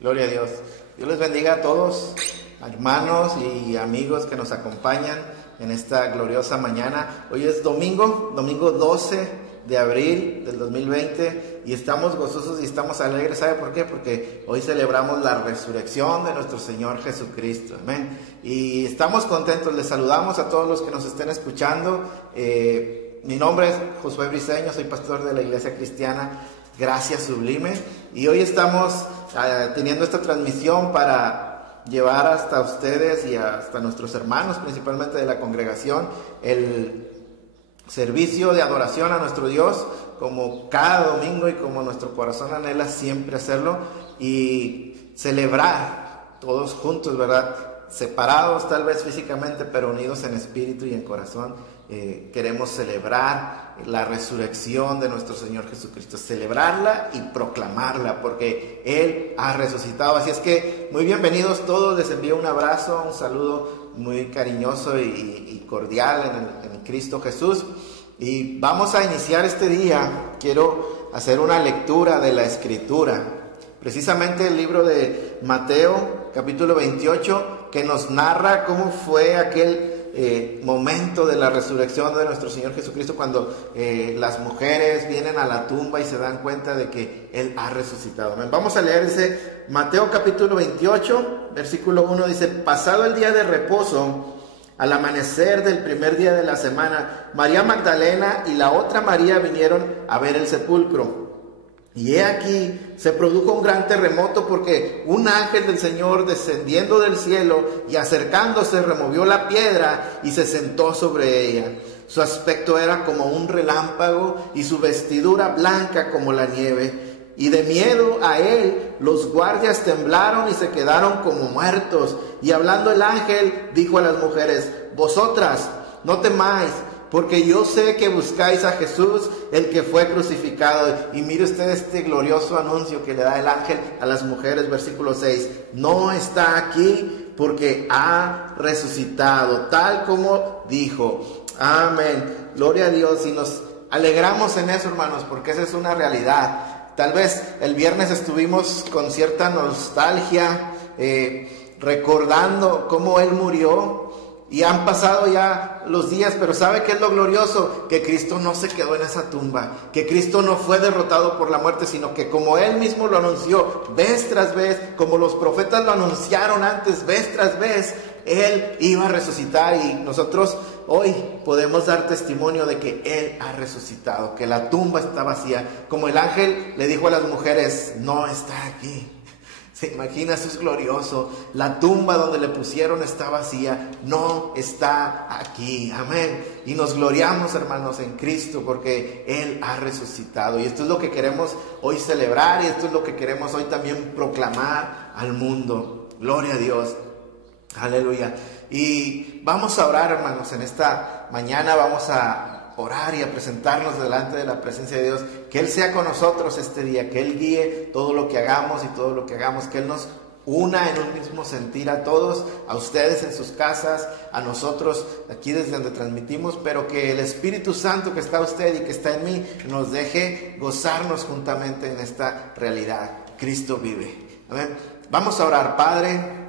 Gloria a Dios. Dios les bendiga a todos, hermanos y amigos que nos acompañan en esta gloriosa mañana. Hoy es domingo 12 de abril del 2020 y estamos gozosos y estamos alegres. ¿Sabe por qué? Porque hoy celebramos la resurrección de nuestro Señor Jesucristo. Amén. Y estamos contentos. Les saludamos a todos los que nos estén escuchando. Mi nombre es Josué Briceño, soy pastor de la Iglesia Cristiana Gracia Sublime, y hoy estamos teniendo esta transmisión para llevar hasta ustedes y hasta nuestros hermanos, principalmente de la congregación, el servicio de adoración a nuestro Dios, como cada domingo y como nuestro corazón anhela siempre hacerlo, y celebrar todos juntos, ¿verdad? Separados tal vez físicamente, pero unidos en espíritu y en corazón. Queremos celebrar la resurrección de nuestro Señor Jesucristo, celebrarla y proclamarla, porque Él ha resucitado. Así es que muy bienvenidos todos, les envío un abrazo, un saludo muy cariñoso y cordial en Cristo Jesús. Y vamos a iniciar este día. Quiero hacer una lectura de la Escritura, precisamente el libro de Mateo, capítulo 28, que nos narra cómo fue aquel momento de la resurrección de nuestro Señor Jesucristo, cuando las mujeres vienen a la tumba y se dan cuenta de que Él ha resucitado. Vamos a leer ese Mateo capítulo 28, versículo 1, dice: pasado el día de reposo, al amanecer del primer día de la semana, María Magdalena y la otra María vinieron a ver el sepulcro. Y he aquí, se produjo un gran terremoto, porque un ángel del Señor, descendiendo del cielo y acercándose, removió la piedra y se sentó sobre ella. Su aspecto era como un relámpago y su vestidura blanca como la nieve. Y de miedo a él, los guardias temblaron y se quedaron como muertos. Y hablando el ángel, dijo a las mujeres: vosotras, no temáis, porque yo sé que buscáis a Jesús, el que fue crucificado. Y mire usted este glorioso anuncio que le da el ángel a las mujeres, versículo 6. No está aquí, porque ha resucitado, tal como dijo. Amén. Gloria a Dios. Y nos alegramos en eso, hermanos, porque esa es una realidad. Tal vez el viernes estuvimos con cierta nostalgia, recordando cómo Él murió. Y han pasado ya los días, pero ¿sabe qué es lo glorioso? Que Cristo no se quedó en esa tumba, que Cristo no fue derrotado por la muerte, sino que como Él mismo lo anunció vez tras vez, como los profetas lo anunciaron antes vez tras vez, Él iba a resucitar. Y nosotros hoy podemos dar testimonio de que Él ha resucitado, que la tumba está vacía, como el ángel le dijo a las mujeres: no está aquí. ¿Se imagina? Eso es glorioso. La tumba donde le pusieron está vacía, no está aquí. Amén. Y nos gloriamos, hermanos, en Cristo, porque Él ha resucitado. Y esto es lo que queremos hoy celebrar, y esto es lo que queremos hoy también proclamar al mundo. Gloria a Dios. Aleluya. Y vamos a orar, hermanos, en esta mañana. Vamos a orar y a presentarnos delante de la presencia de Dios. Que Él sea con nosotros este día, que Él guíe todo lo que hagamos y todo lo que hagamos, que Él nos una en un mismo sentir a todos, a ustedes en sus casas, a nosotros aquí desde donde transmitimos, pero que el Espíritu Santo que está en usted y que está en mí nos deje gozarnos juntamente en esta realidad. Cristo vive. Amén. Vamos a orar. Padre,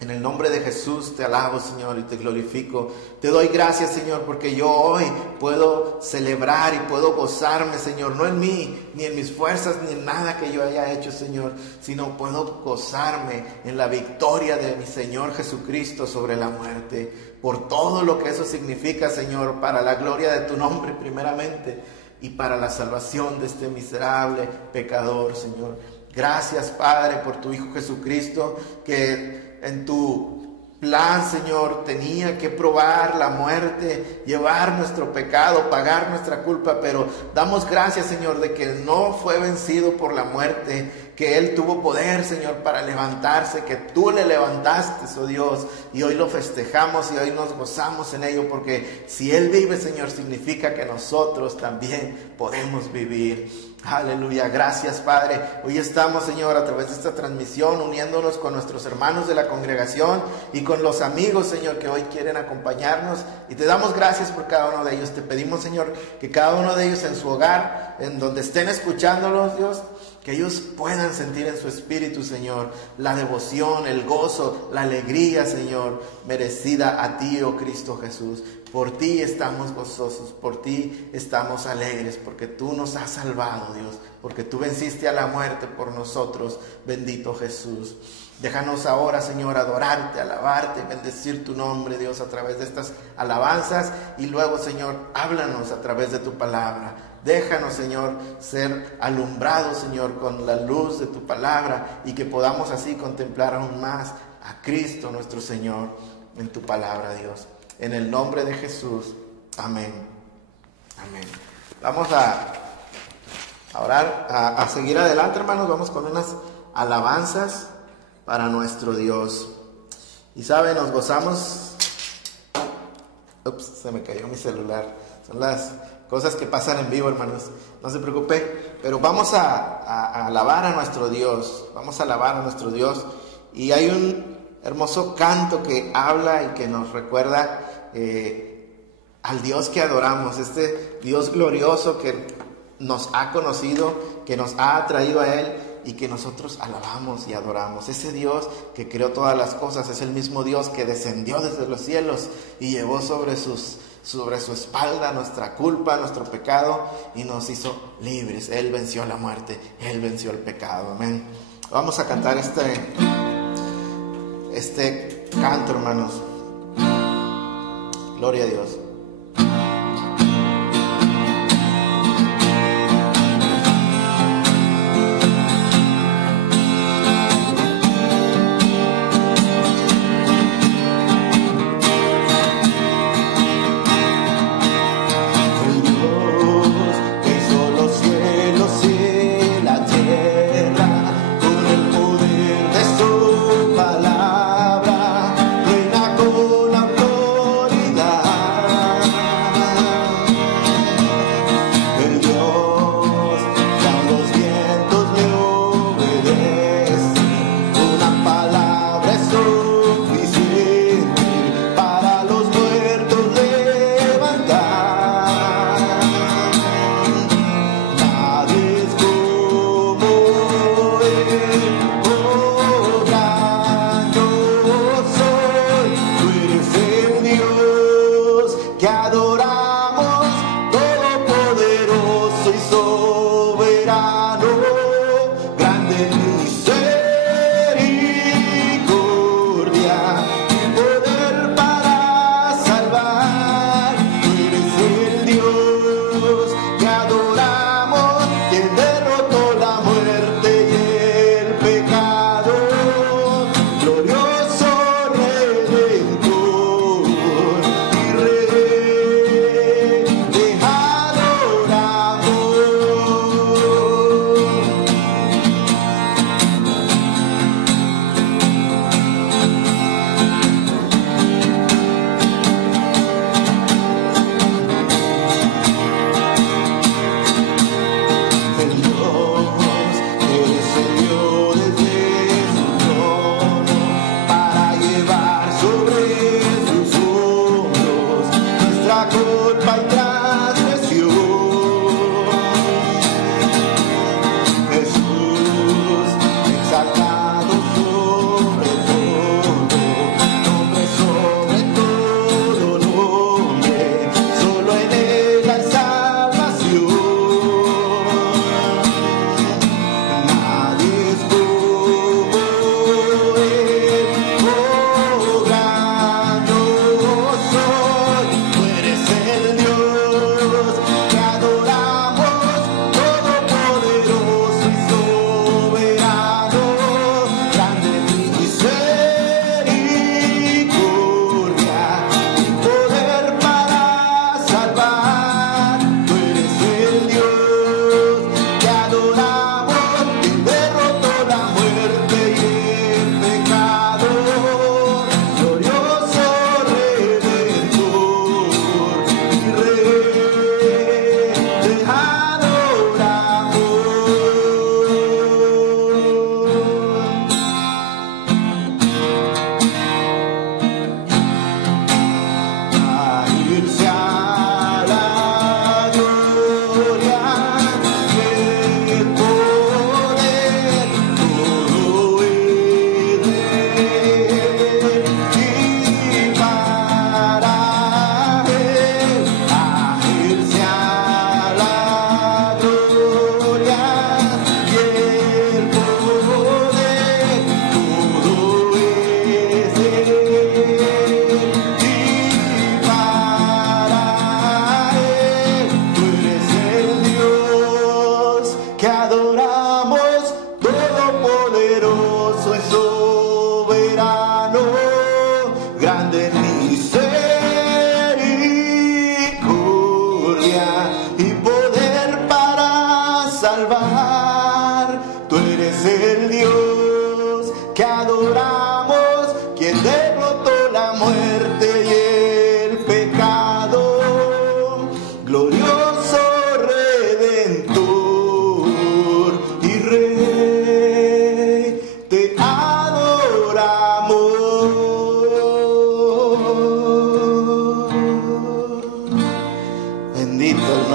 en el nombre de Jesús te alabo, Señor, y te glorifico. Te doy gracias, Señor, porque yo hoy puedo celebrar y puedo gozarme, Señor, no en mí, ni en mis fuerzas, ni en nada que yo haya hecho, Señor, sino puedo gozarme en la victoria de mi Señor Jesucristo sobre la muerte, por todo lo que eso significa, Señor, para la gloria de tu nombre primeramente y para la salvación de este miserable pecador, Señor. Gracias, Padre, por tu Hijo Jesucristo, que en tu plan, Señor, tenía que probar la muerte, llevar nuestro pecado, pagar nuestra culpa, pero damos gracias, Señor, de que no fue vencido por la muerte, que Él tuvo poder, Señor, para levantarse, que tú le levantaste, oh Dios, y hoy lo festejamos y hoy nos gozamos en ello, porque si Él vive, Señor, significa que nosotros también podemos vivir. Aleluya, gracias, Padre. Hoy estamos, Señor, a través de esta transmisión, uniéndonos con nuestros hermanos de la congregación y con los amigos, Señor, que hoy quieren acompañarnos, y te damos gracias por cada uno de ellos. Te pedimos, Señor, que cada uno de ellos en su hogar, en donde estén escuchándolos, Dios, que ellos puedan sentir en su espíritu, Señor, la devoción, el gozo, la alegría, Señor, merecida a ti, oh Cristo Jesús. Por ti estamos gozosos, por ti estamos alegres, porque tú nos has salvado, Dios, porque tú venciste a la muerte por nosotros, bendito Jesús. Déjanos ahora, Señor, adorarte, alabarte, bendecir tu nombre, Dios, a través de estas alabanzas. Y luego, Señor, háblanos a través de tu palabra. Déjanos, Señor, ser alumbrados, Señor, con la luz de tu palabra, y que podamos así contemplar aún más a Cristo nuestro Señor en tu palabra, Dios. En el nombre de Jesús. Amén. Amén. Vamos a orar, a seguir adelante, hermanos. Vamos con unas alabanzas para nuestro Dios. Y sabe, nos gozamos. Ups, se me cayó mi celular. Son las cosas que pasan en vivo, hermanos. No se preocupe, pero vamos a alabar a nuestro Dios. Vamos a alabar a nuestro Dios. Y hay un hermoso canto que habla y que nos recuerda al Dios que adoramos, este Dios glorioso que nos ha conocido, que nos ha atraído a Él y que nosotros alabamos y adoramos. Ese Dios que creó todas las cosas es el mismo Dios que descendió desde los cielos y llevó sobre su espalda nuestra culpa, nuestro pecado, y nos hizo libres. Él venció la muerte, Él venció el pecado. Amén. Vamos a cantar este canto, hermanos. Gloria a Dios. Palabra, reina con autoridad.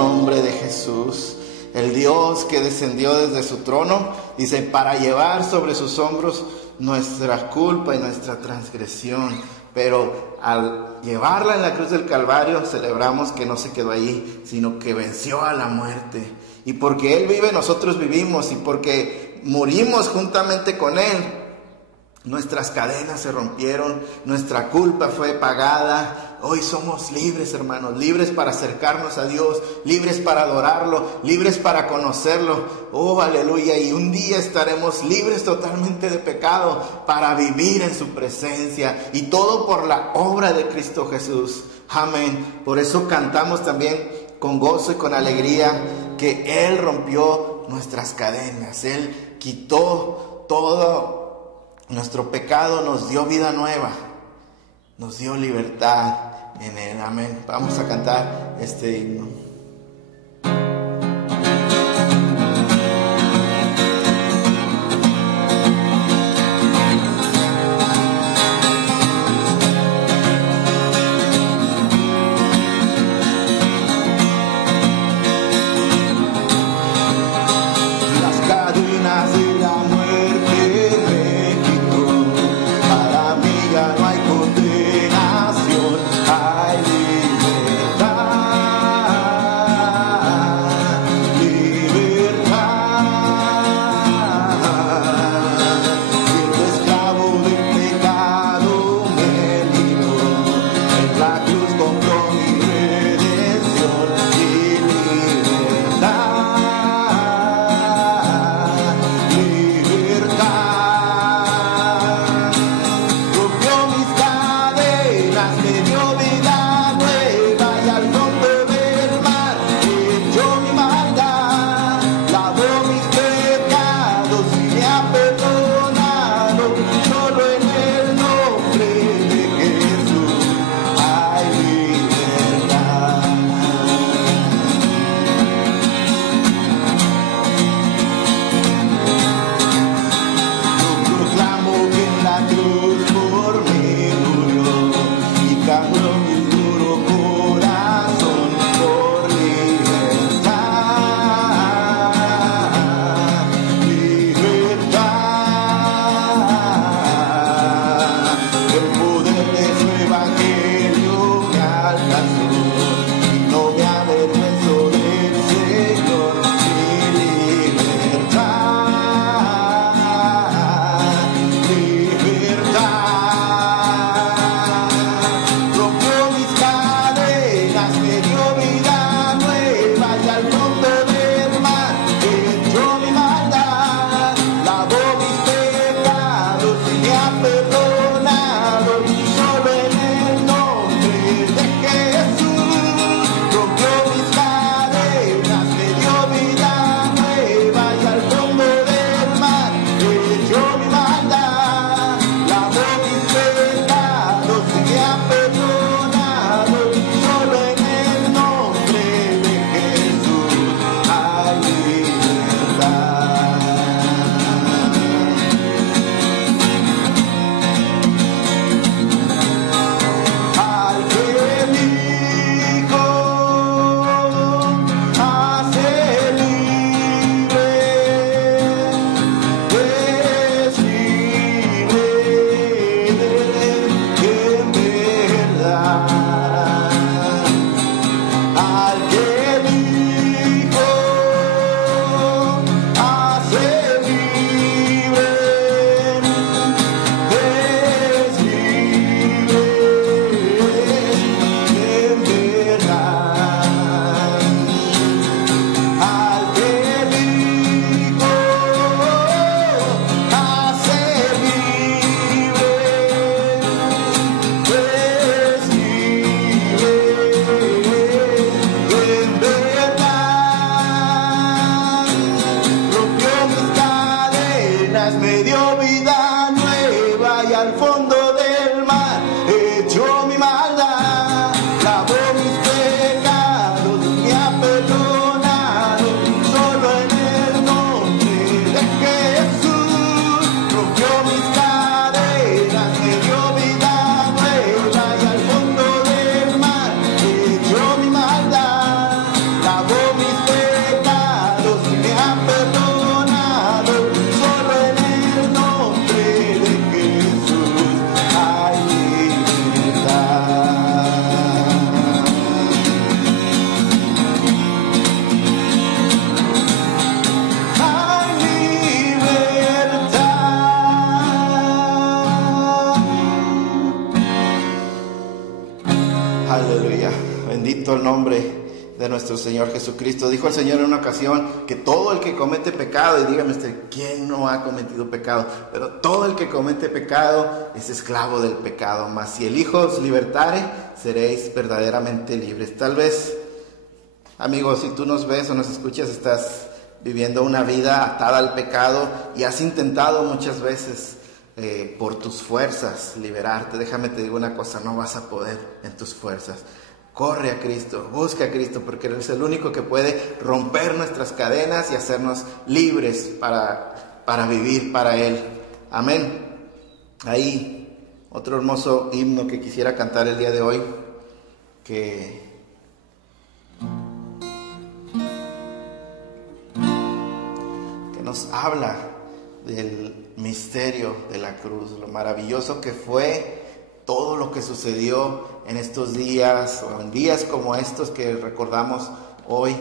nombre de Jesús. El Dios que descendió desde su trono, dice, para llevar sobre sus hombros nuestra culpa y nuestra transgresión. Pero al llevarla en la cruz del Calvario, celebramos que no se quedó ahí, sino que venció a la muerte. Y porque Él vive, nosotros vivimos. Y porque morimos juntamente con Él, nuestras cadenas se rompieron, nuestra culpa fue pagada. Hoy somos libres, hermanos, libres para acercarnos a Dios, libres para adorarlo, libres para conocerlo. Oh, aleluya. Y un día estaremos libres totalmente de pecado para vivir en su presencia. Y todo por la obra de Cristo Jesús. Amén. Por eso cantamos también con gozo y con alegría que Él rompió nuestras cadenas. Él quitó todo nuestro pecado, nos dio vida nueva, nos dio libertad en Él. Amén. Vamos a cantar este himno. Las cadenas de la muerte me quitó, para mí ya no hay condenación, hay libertad. de nuestro Señor Jesucristo. Dijo el Señor en una ocasión que todo el que comete pecado, y dígame usted, ¿quién no ha cometido pecado? Pero todo el que comete pecado es esclavo del pecado. Mas si el Hijo os libertare, seréis verdaderamente libres. Tal vez, amigos, si tú nos ves o nos escuchas, estás viviendo una vida atada al pecado y has intentado muchas veces por tus fuerzas liberarte. Déjame te digo una cosa, no vas a poder en tus fuerzas. Corre a Cristo, busca a Cristo, porque Él es el único que puede romper nuestras cadenas y hacernos libres para vivir para Él. Amén. Ahí, otro hermoso himno que quisiera cantar el día de hoy, que nos habla del misterio de la cruz, lo maravilloso que fue todo lo que sucedió en estos días, o en días como estos que recordamos hoy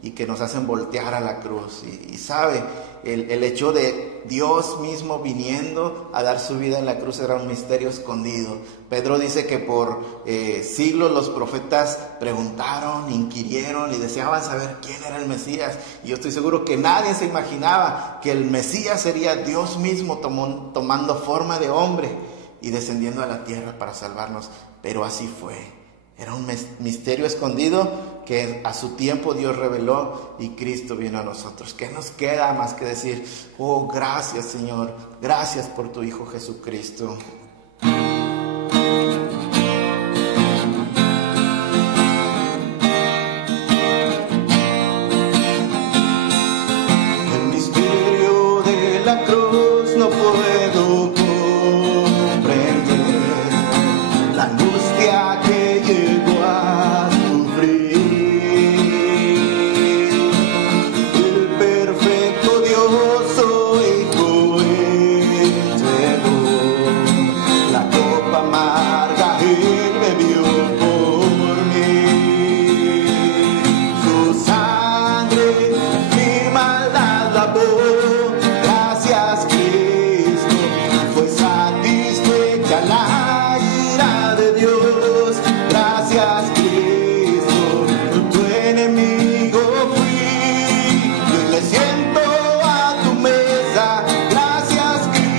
y que nos hacen voltear a la cruz. Y sabe, el hecho de Dios mismo viniendo a dar su vida en la cruz era un misterio escondido. Pedro dice que por siglos los profetas preguntaron, inquirieron y deseaban saber quién era el Mesías. Y yo estoy seguro que nadie se imaginaba que el Mesías sería Dios mismo tomando forma de hombre y descendiendo a la tierra para salvarnos. Pero así fue. Era un misterio escondido que a su tiempo Dios reveló y Cristo vino a nosotros. ¿Qué nos queda más que decir? Oh, gracias, Señor. Gracias por tu Hijo Jesucristo. El misterio de la cruz no puedo comprender. La angustia que llegó a sufrir, el perfecto Dios hoy entregó la copa amarga, Él bebió por mí. Su sangre mi maldad lavó, gracias Cristo, fue satisfecha la ira de Dios. Gracias Cristo, tu enemigo fui, y hoy me siento a tu mesa. Gracias Cristo.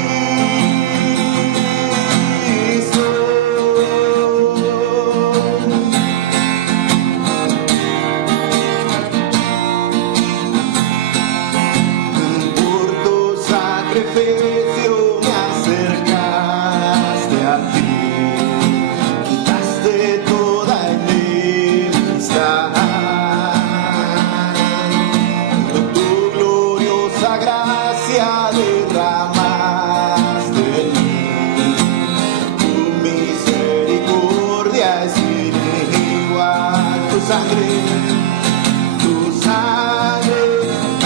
Por tu sacrificio me acercaste a ti, quitaste toda enemistad. Con tu gloriosa gracia derramaste en mí, tu misericordia es sin igual. Tu sangre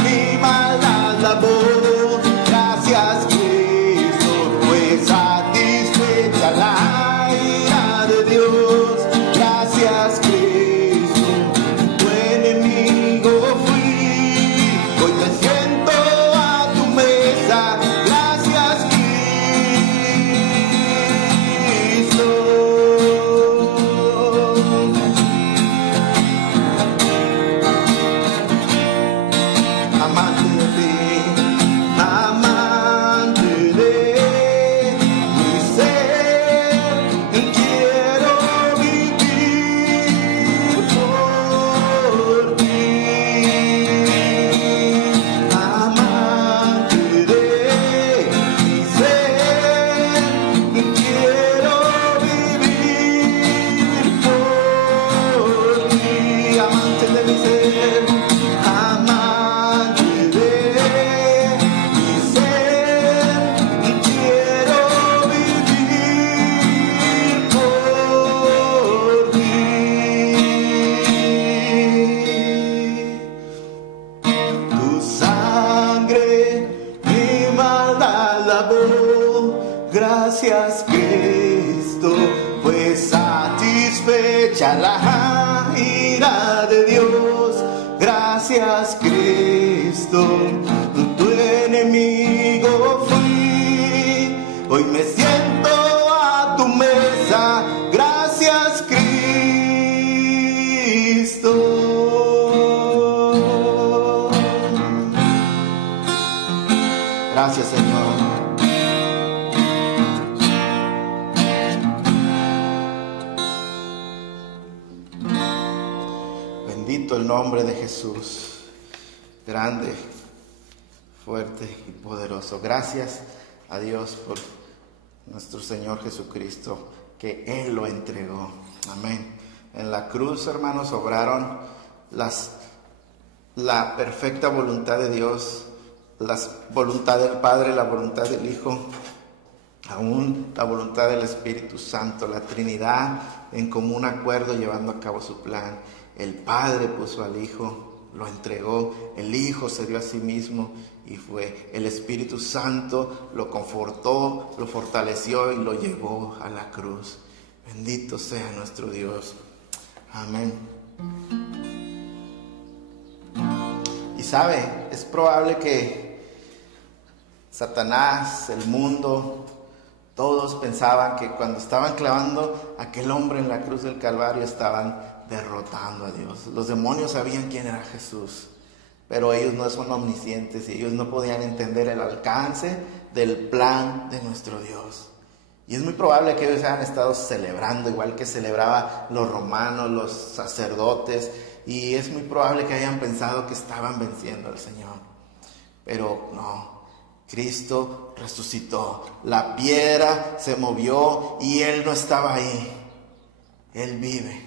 mi maldad lavó. Gracias Cristo, fue satisfecha la ira de Dios. Gracias Cristo, tu enemigo fui, hoy me siento a tu mesa. Gracias Cristo. Amante de ti, amante de mi ser, quiero vivir por ti. Amante de mi ser, quiero vivir por ti. Amante de mi ser, amante de mi ser, quiero vivir por ti. Tu sangre mi maldad lavó. Gracias Cristo, fue satisfecha la ira de Dios. Gracias Cristo, tu enemigo fui, hoy me siento a tu mesa. Gracias Cristo. Gracias, Señor. Bendito el nombre de Jesús, grande, fuerte y poderoso. Gracias a Dios por nuestro Señor Jesucristo, que Él lo entregó. Amén. En la cruz, hermanos, obraron la perfecta voluntad de Dios, la voluntad del Padre, la voluntad del Hijo, aún la voluntad del Espíritu Santo, la Trinidad en común acuerdo llevando a cabo su plan. El Padre puso al Hijo, lo entregó, el Hijo se dio a sí mismo y fue. El Espíritu Santo lo confortó, lo fortaleció y lo llevó a la cruz. Bendito sea nuestro Dios. Amén. Y sabe, es probable que Satanás, el mundo, todos pensaban que cuando estaban clavando a aquel hombre en la cruz del Calvario estaban derrotando a Dios. Los demonios sabían quién era Jesús, pero ellos no son omniscientes y ellos no podían entender el alcance del plan de nuestro Dios. Y es muy probable que ellos hayan estado celebrando, igual que celebraban los romanos, los sacerdotes, y es muy probable que hayan pensado que estaban venciendo al Señor. Pero no, Cristo resucitó, la piedra se movió y Él no estaba ahí. Él vive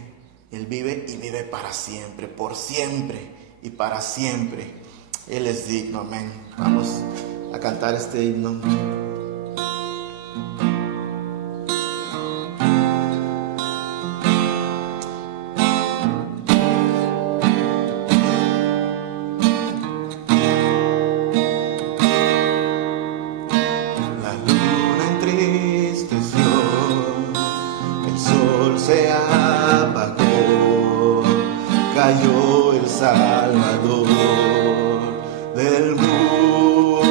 y vive para siempre, por siempre y para siempre. Él es digno, amén. Vamos a cantar este himno. Cayó el Salvador del mundo,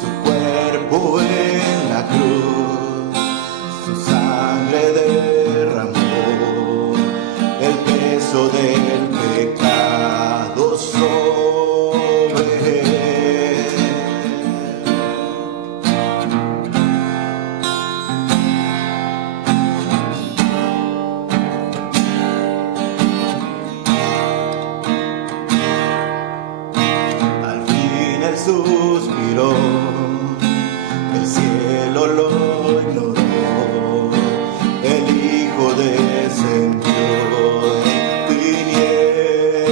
su cuerpo en la cruz, su sangre derramó, el peso del pecado sobre él. Suspiró, el cielo lo ignoró, el Hijo descendió en tinieblas,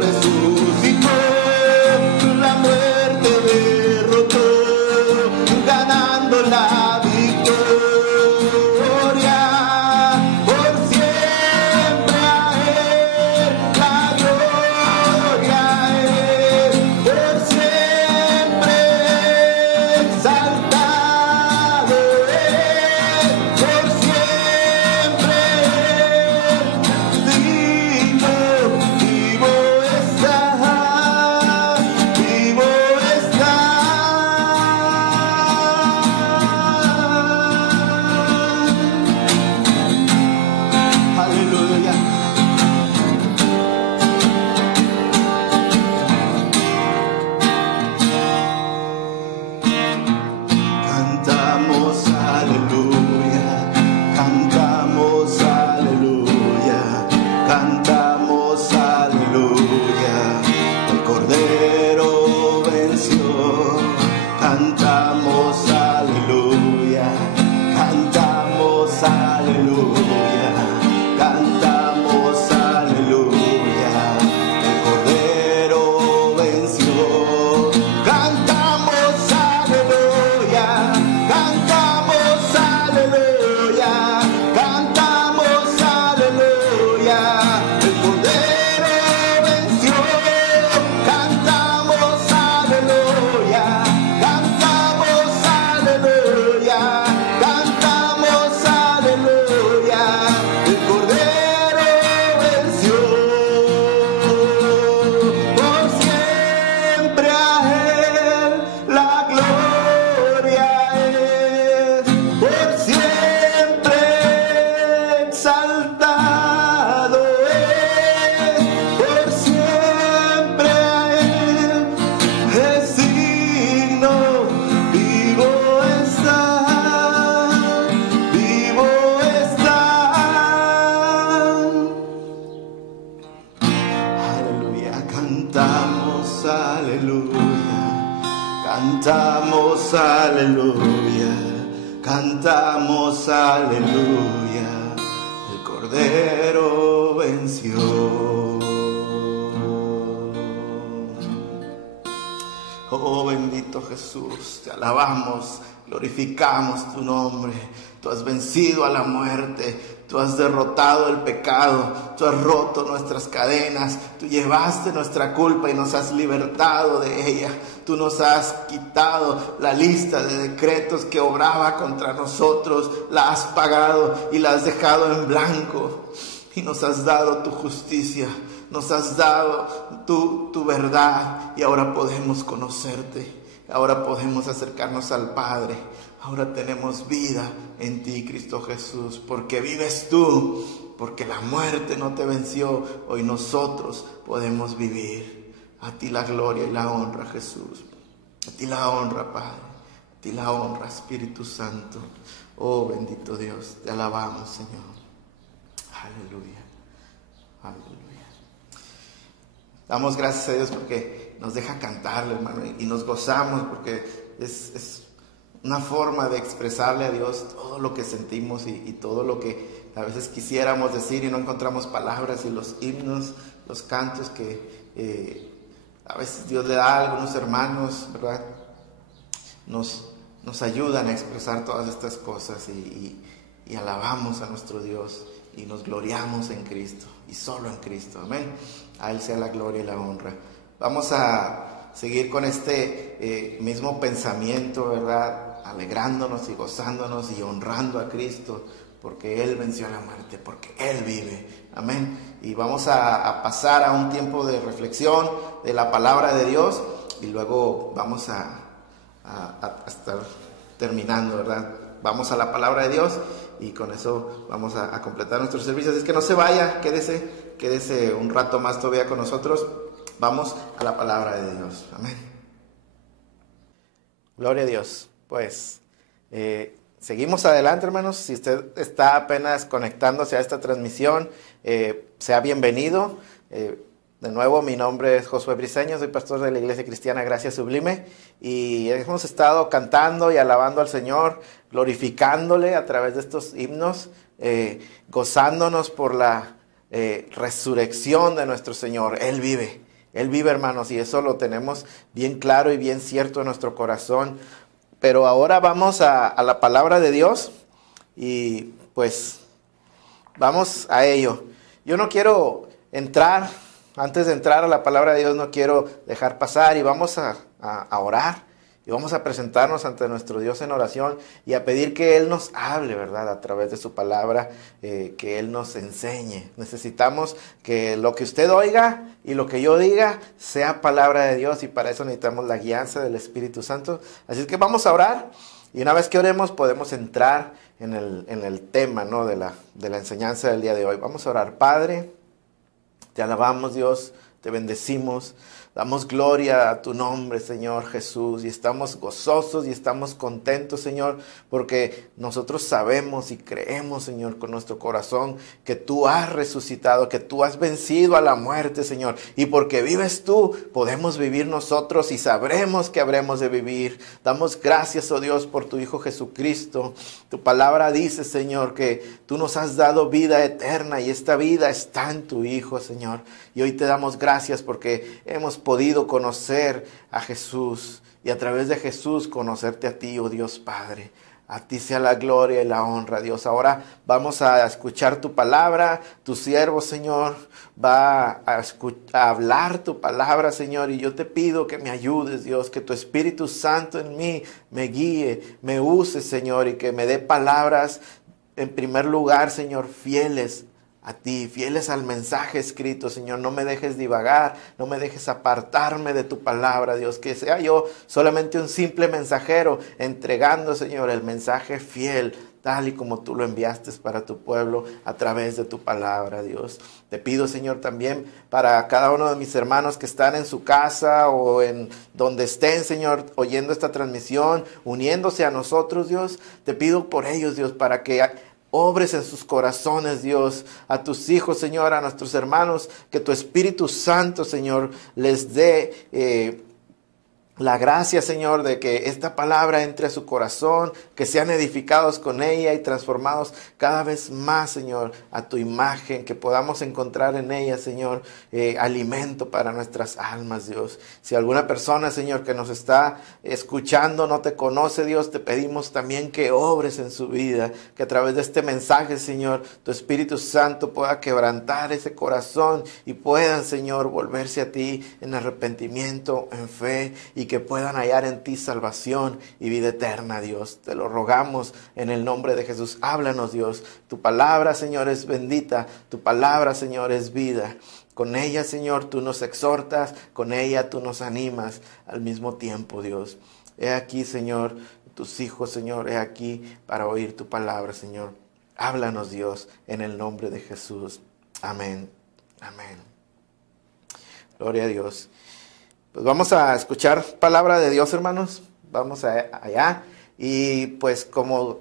resucitó, la muerte derrotó, ganando la victoria. Por siempre a Él la gloria es, por siempre exaltado es, por siempre digno, vivo está, vivo está. Aleluya. Cantamos aleluya, cantamos aleluya, cantamos aleluya. El Cordero venció, cantamos aleluya, cantamos aleluya, cantamos aleluya. El Cordero venció, cantamos aleluya, cantamos aleluya, cantamos aleluya. El Cordero venció, cantamos aleluya, cantamos aleluya, cantamos aleluya. El Cordero venció, por siempre a Él la gloria es, por siempre exaltado es, por siempre a Él es digno, vivo está, vivo está. Aleluya, cantamos aleluya, cantamos aleluya, cantamos aleluya. El Cordero venció. Oh bendito Jesús, te alabamos, glorificamos tu nombre. Tú has vencido a la muerte, tú has derrotado el pecado, tú has roto nuestras cadenas, tú llevaste nuestra culpa y nos has libertado de ella. Tú nos has quitado la lista de decretos que obraba contra nosotros, la has pagado y la has dejado en blanco. Y nos has dado tu justicia, nos has dado tu verdad, y ahora podemos conocerte, ahora podemos acercarnos al Padre, ahora tenemos vida en ti, Cristo Jesús, porque vives tú, porque la muerte no te venció, hoy nosotros podemos vivir. A ti la gloria y la honra, Jesús, a ti la honra, Padre, a ti la honra, Espíritu Santo. Oh bendito Dios, te alabamos, Señor. Aleluya, aleluya. Damos gracias a Dios porque nos deja cantarle, hermano, y nos gozamos porque es una forma de expresarle a Dios todo lo que sentimos y todo lo que a veces quisiéramos decir y no encontramos palabras, y los himnos, los cantos que a veces Dios le da a algunos hermanos, ¿verdad? Nos ayudan a expresar todas estas cosas y alabamos a nuestro Dios. Y nos gloriamos en Cristo, y solo en Cristo, amén. A Él sea la gloria y la honra. Vamos a seguir con este mismo pensamiento, ¿verdad? Alegrándonos y gozándonos y honrando a Cristo, porque Él venció a la muerte, porque Él vive, amén. Y vamos a pasar a un tiempo de reflexión de la palabra de Dios, y luego vamos a estar terminando, ¿verdad? Vamos a la palabra de Dios y con eso vamos a completar nuestros servicios. Es que no se vaya, quédese un rato más todavía con nosotros. Vamos a la palabra de Dios. Amén. Gloria a Dios. Pues seguimos adelante, hermanos. Si usted está apenas conectándose a esta transmisión, sea bienvenido. De nuevo, mi nombre es Josué Briceño, soy pastor de la Iglesia Cristiana Gracia Sublime, y hemos estado cantando y alabando al Señor, glorificándole a través de estos himnos, gozándonos por la resurrección de nuestro Señor. Él vive, Él vive, hermanos, y eso lo tenemos bien claro y bien cierto en nuestro corazón. Pero ahora vamos a la palabra de Dios y pues vamos a ello. Yo no quiero entrar, antes de entrar a la palabra de Dios, no quiero dejar pasar y vamos a orar. Y vamos a presentarnos ante nuestro Dios en oración y a pedir que Él nos hable, ¿verdad? A través de su palabra, que Él nos enseñe. Necesitamos que lo que usted oiga y lo que yo diga sea palabra de Dios y para eso necesitamos la guianza del Espíritu Santo. Así es que vamos a orar y una vez que oremos podemos entrar en el tema, ¿no? de la enseñanza del día de hoy. Vamos a orar. Padre, te alabamos, Dios, te bendecimos. Damos gloria a tu nombre, Señor Jesús, y estamos gozosos y estamos contentos, Señor, porque nosotros sabemos y creemos, Señor, con nuestro corazón, que tú has resucitado, que tú has vencido a la muerte, Señor, y porque vives tú, podemos vivir nosotros y sabremos que habremos de vivir. Damos gracias, oh Dios, por tu Hijo Jesucristo. Tu palabra dice, Señor, que tú nos has dado vida eterna y esta vida está en tu Hijo, Señor. Y hoy te damos gracias porque hemos podido conocer a Jesús y a través de Jesús conocerte a ti, oh Dios Padre. A ti sea la gloria y la honra, Dios. Ahora vamos a escuchar tu palabra. Tu siervo, Señor, va a hablar tu palabra, Señor. Y yo te pido que me ayudes, Dios, que tu Espíritu Santo en mí me guíe, me use, Señor, y que me dé palabras, en primer lugar, Señor, fieles a ti, fieles al mensaje escrito, Señor. No me dejes divagar, no me dejes apartarme de tu palabra, Dios. Que sea yo solamente un simple mensajero entregando, Señor, el mensaje fiel, tal y como tú lo enviaste para tu pueblo a través de tu palabra, Dios. Te pido, Señor, también para cada uno de mis hermanos que están en su casa o en donde estén, Señor, oyendo esta transmisión, uniéndose a nosotros, Dios. Te pido por ellos, Dios, para que obres en sus corazones, Dios, a tus hijos, Señor, a nuestros hermanos, que tu Espíritu Santo, Señor, les dé la gracia, Señor, de que esta palabra entre a su corazón, que sean edificados con ella y transformados cada vez más, Señor, a tu imagen, que podamos encontrar en ella, Señor, alimento para nuestras almas, Dios. Si alguna persona, Señor, que nos está escuchando no te conoce, Dios, te pedimos también que obres en su vida, que a través de este mensaje, Señor, tu Espíritu Santo pueda quebrantar ese corazón y puedan, Señor, volverse a ti en arrepentimiento, en fe, y que puedan hallar en ti salvación y vida eterna, Dios. Te lo rogamos en el nombre de Jesús. Háblanos, Dios. Tu palabra, Señor, es bendita. Tu palabra, Señor, es vida. Con ella, Señor, tú nos exhortas. Con ella tú nos animas al mismo tiempo, Dios. He aquí, Señor, tus hijos, Señor. He aquí para oír tu palabra, Señor. Háblanos, Dios, en el nombre de Jesús. Amén. Amén. Gloria a Dios. Pues vamos a escuchar palabra de Dios, hermanos. Vamos allá. Y pues como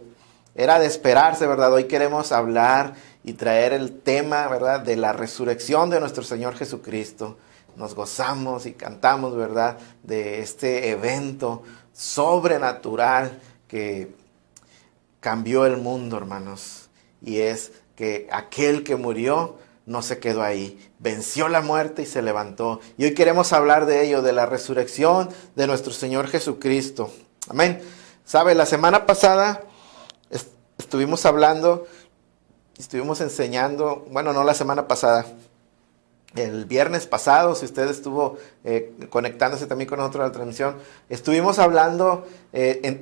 era de esperarse, ¿verdad? Hoy queremos hablar y traer el tema, ¿verdad? De la resurrección de nuestro Señor Jesucristo. Nos gozamos y cantamos, ¿verdad? De este evento sobrenatural que cambió el mundo, hermanos. Y es que aquel que murió no se quedó ahí. Venció la muerte y se levantó. Y hoy queremos hablar de ello, de la resurrección de nuestro Señor Jesucristo. Amén. ¿Sabe? La semana pasada estuvimos hablando, estuvimos enseñando, bueno, no la semana pasada, el viernes pasado, si usted estuvo conectándose también con nosotros a la transmisión, estuvimos hablando,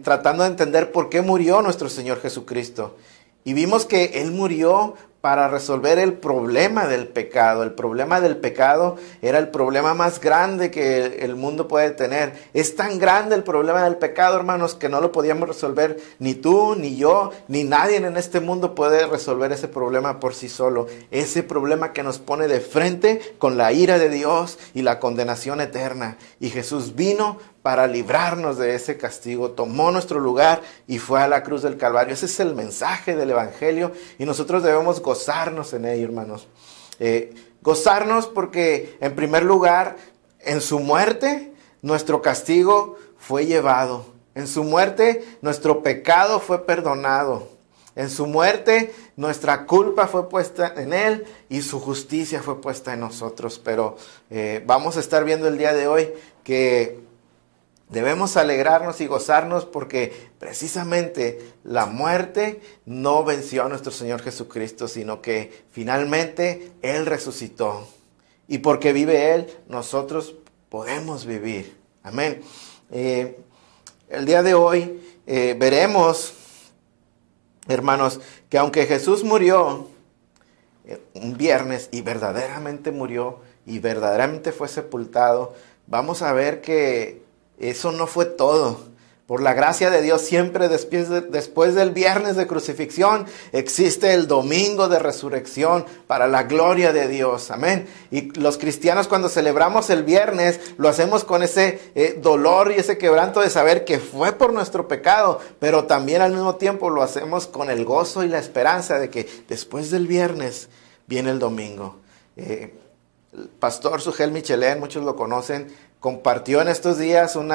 tratando de entender por qué murió nuestro Señor Jesucristo. Y vimos que Él murió para resolver el problema del pecado. El problema del pecado era el problema más grande que el mundo puede tener. Es tan grande el problema del pecado, hermanos, que no lo podíamos resolver ni tú, ni yo, ni nadie en este mundo puede resolver ese problema por sí solo. Ese problema que nos pone de frente con la ira de Dios y la condenación eterna. Y Jesús vino para librarnos de ese castigo, tomó nuestro lugar y fue a la cruz del Calvario. Ese es el mensaje del Evangelio y nosotros debemos gozarnos en ello, hermanos. Gozarnos porque, en primer lugar, en su muerte, nuestro castigo fue llevado. En su muerte, nuestro pecado fue perdonado. En su muerte, nuestra culpa fue puesta en Él y su justicia fue puesta en nosotros. Pero vamos a estar viendo el día de hoy que debemos alegrarnos y gozarnos porque precisamente la muerte no venció a nuestro Señor Jesucristo, sino que finalmente Él resucitó. Y porque vive Él, nosotros podemos vivir. Amén. El día de hoy veremos, hermanos, que aunque Jesús murió un viernes y verdaderamente murió y verdaderamente fue sepultado, vamos a ver que eso no fue todo. Por la gracia de Dios, siempre después del viernes de crucifixión, existe el domingo de resurrección para la gloria de Dios. Amén. Y los cristianos, cuando celebramos el viernes, lo hacemos con ese dolor y ese quebranto de saber que fue por nuestro pecado, pero también al mismo tiempo lo hacemos con el gozo y la esperanza de que después del viernes viene el domingo. El pastor Sugel Michelén, muchos lo conocen, compartió en estos días un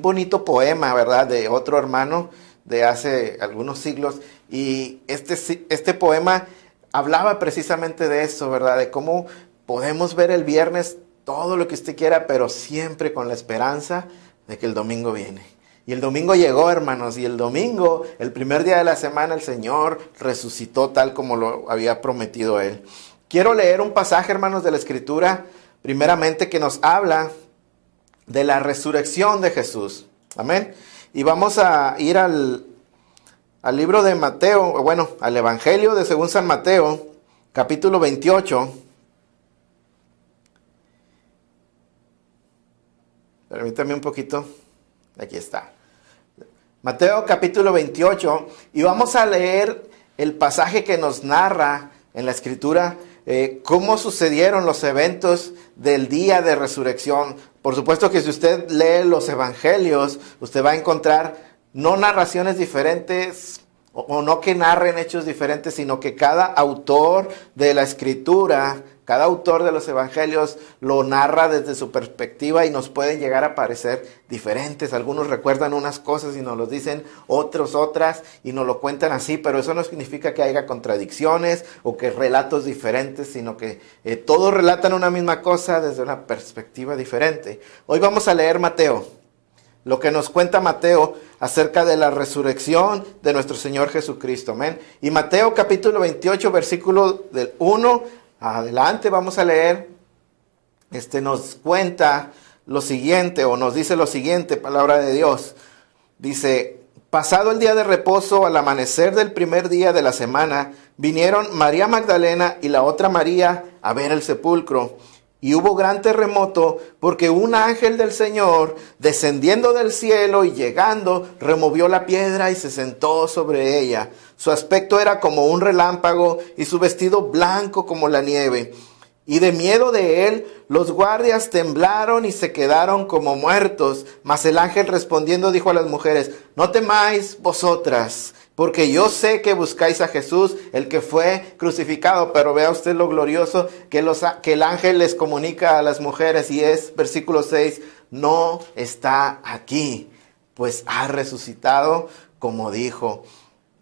bonito poema, ¿verdad?, de otro hermano de hace algunos siglos, y este poema hablaba precisamente de eso, ¿verdad?, de cómo podemos ver el viernes todo lo que usted quiera, pero siempre con la esperanza de que el domingo viene. Y el domingo llegó, hermanos, y el domingo, el primer día de la semana, el Señor resucitó tal como lo había prometido Él. Quiero leer un pasaje, hermanos, de la Escritura, primeramente, que nos habla de la resurrección de Jesús. Amén. Y vamos a ir al libro de Mateo, bueno, al Evangelio de según San Mateo, capítulo 28. Permítame un poquito. Aquí está. Mateo capítulo 28. Y vamos a leer el pasaje que nos narra en la Escritura cómo sucedieron los eventos del día de resurrección. Por supuesto que si usted lee los evangelios, usted va a encontrar no narraciones diferentes o no que narren hechos diferentes, sino que cada autor de la Escritura, cada autor de los evangelios lo narra desde su perspectiva y nos pueden llegar a parecer diferentes. Algunos recuerdan unas cosas y nos lo dicen, otros otras, y nos lo cuentan así, pero eso no significa que haya contradicciones o que relatos diferentes, sino que todos relatan una misma cosa desde una perspectiva diferente. Hoy vamos a leer Mateo, lo que nos cuenta Mateo acerca de la resurrección de nuestro Señor Jesucristo. Amén. Y Mateo capítulo 28, versículo del 1 adelante vamos a leer, nos cuenta lo siguiente, o nos dice lo siguiente, palabra de Dios. Dice: pasado el día de reposo, al amanecer del primer día de la semana, vinieron María Magdalena y la otra María a ver el sepulcro. Y hubo gran terremoto, porque un ángel del Señor, descendiendo del cielo y llegando, removió la piedra y se sentó sobre ella. Su aspecto era como un relámpago y su vestido blanco como la nieve. Y de miedo de él, los guardias temblaron y se quedaron como muertos. Mas el ángel respondiendo dijo a las mujeres: no temáis vosotras, porque yo sé que buscáis a Jesús, el que fue crucificado. Pero vea usted lo glorioso que el ángel les comunica a las mujeres, y es versículo 6, no está aquí, pues ha resucitado como dijo.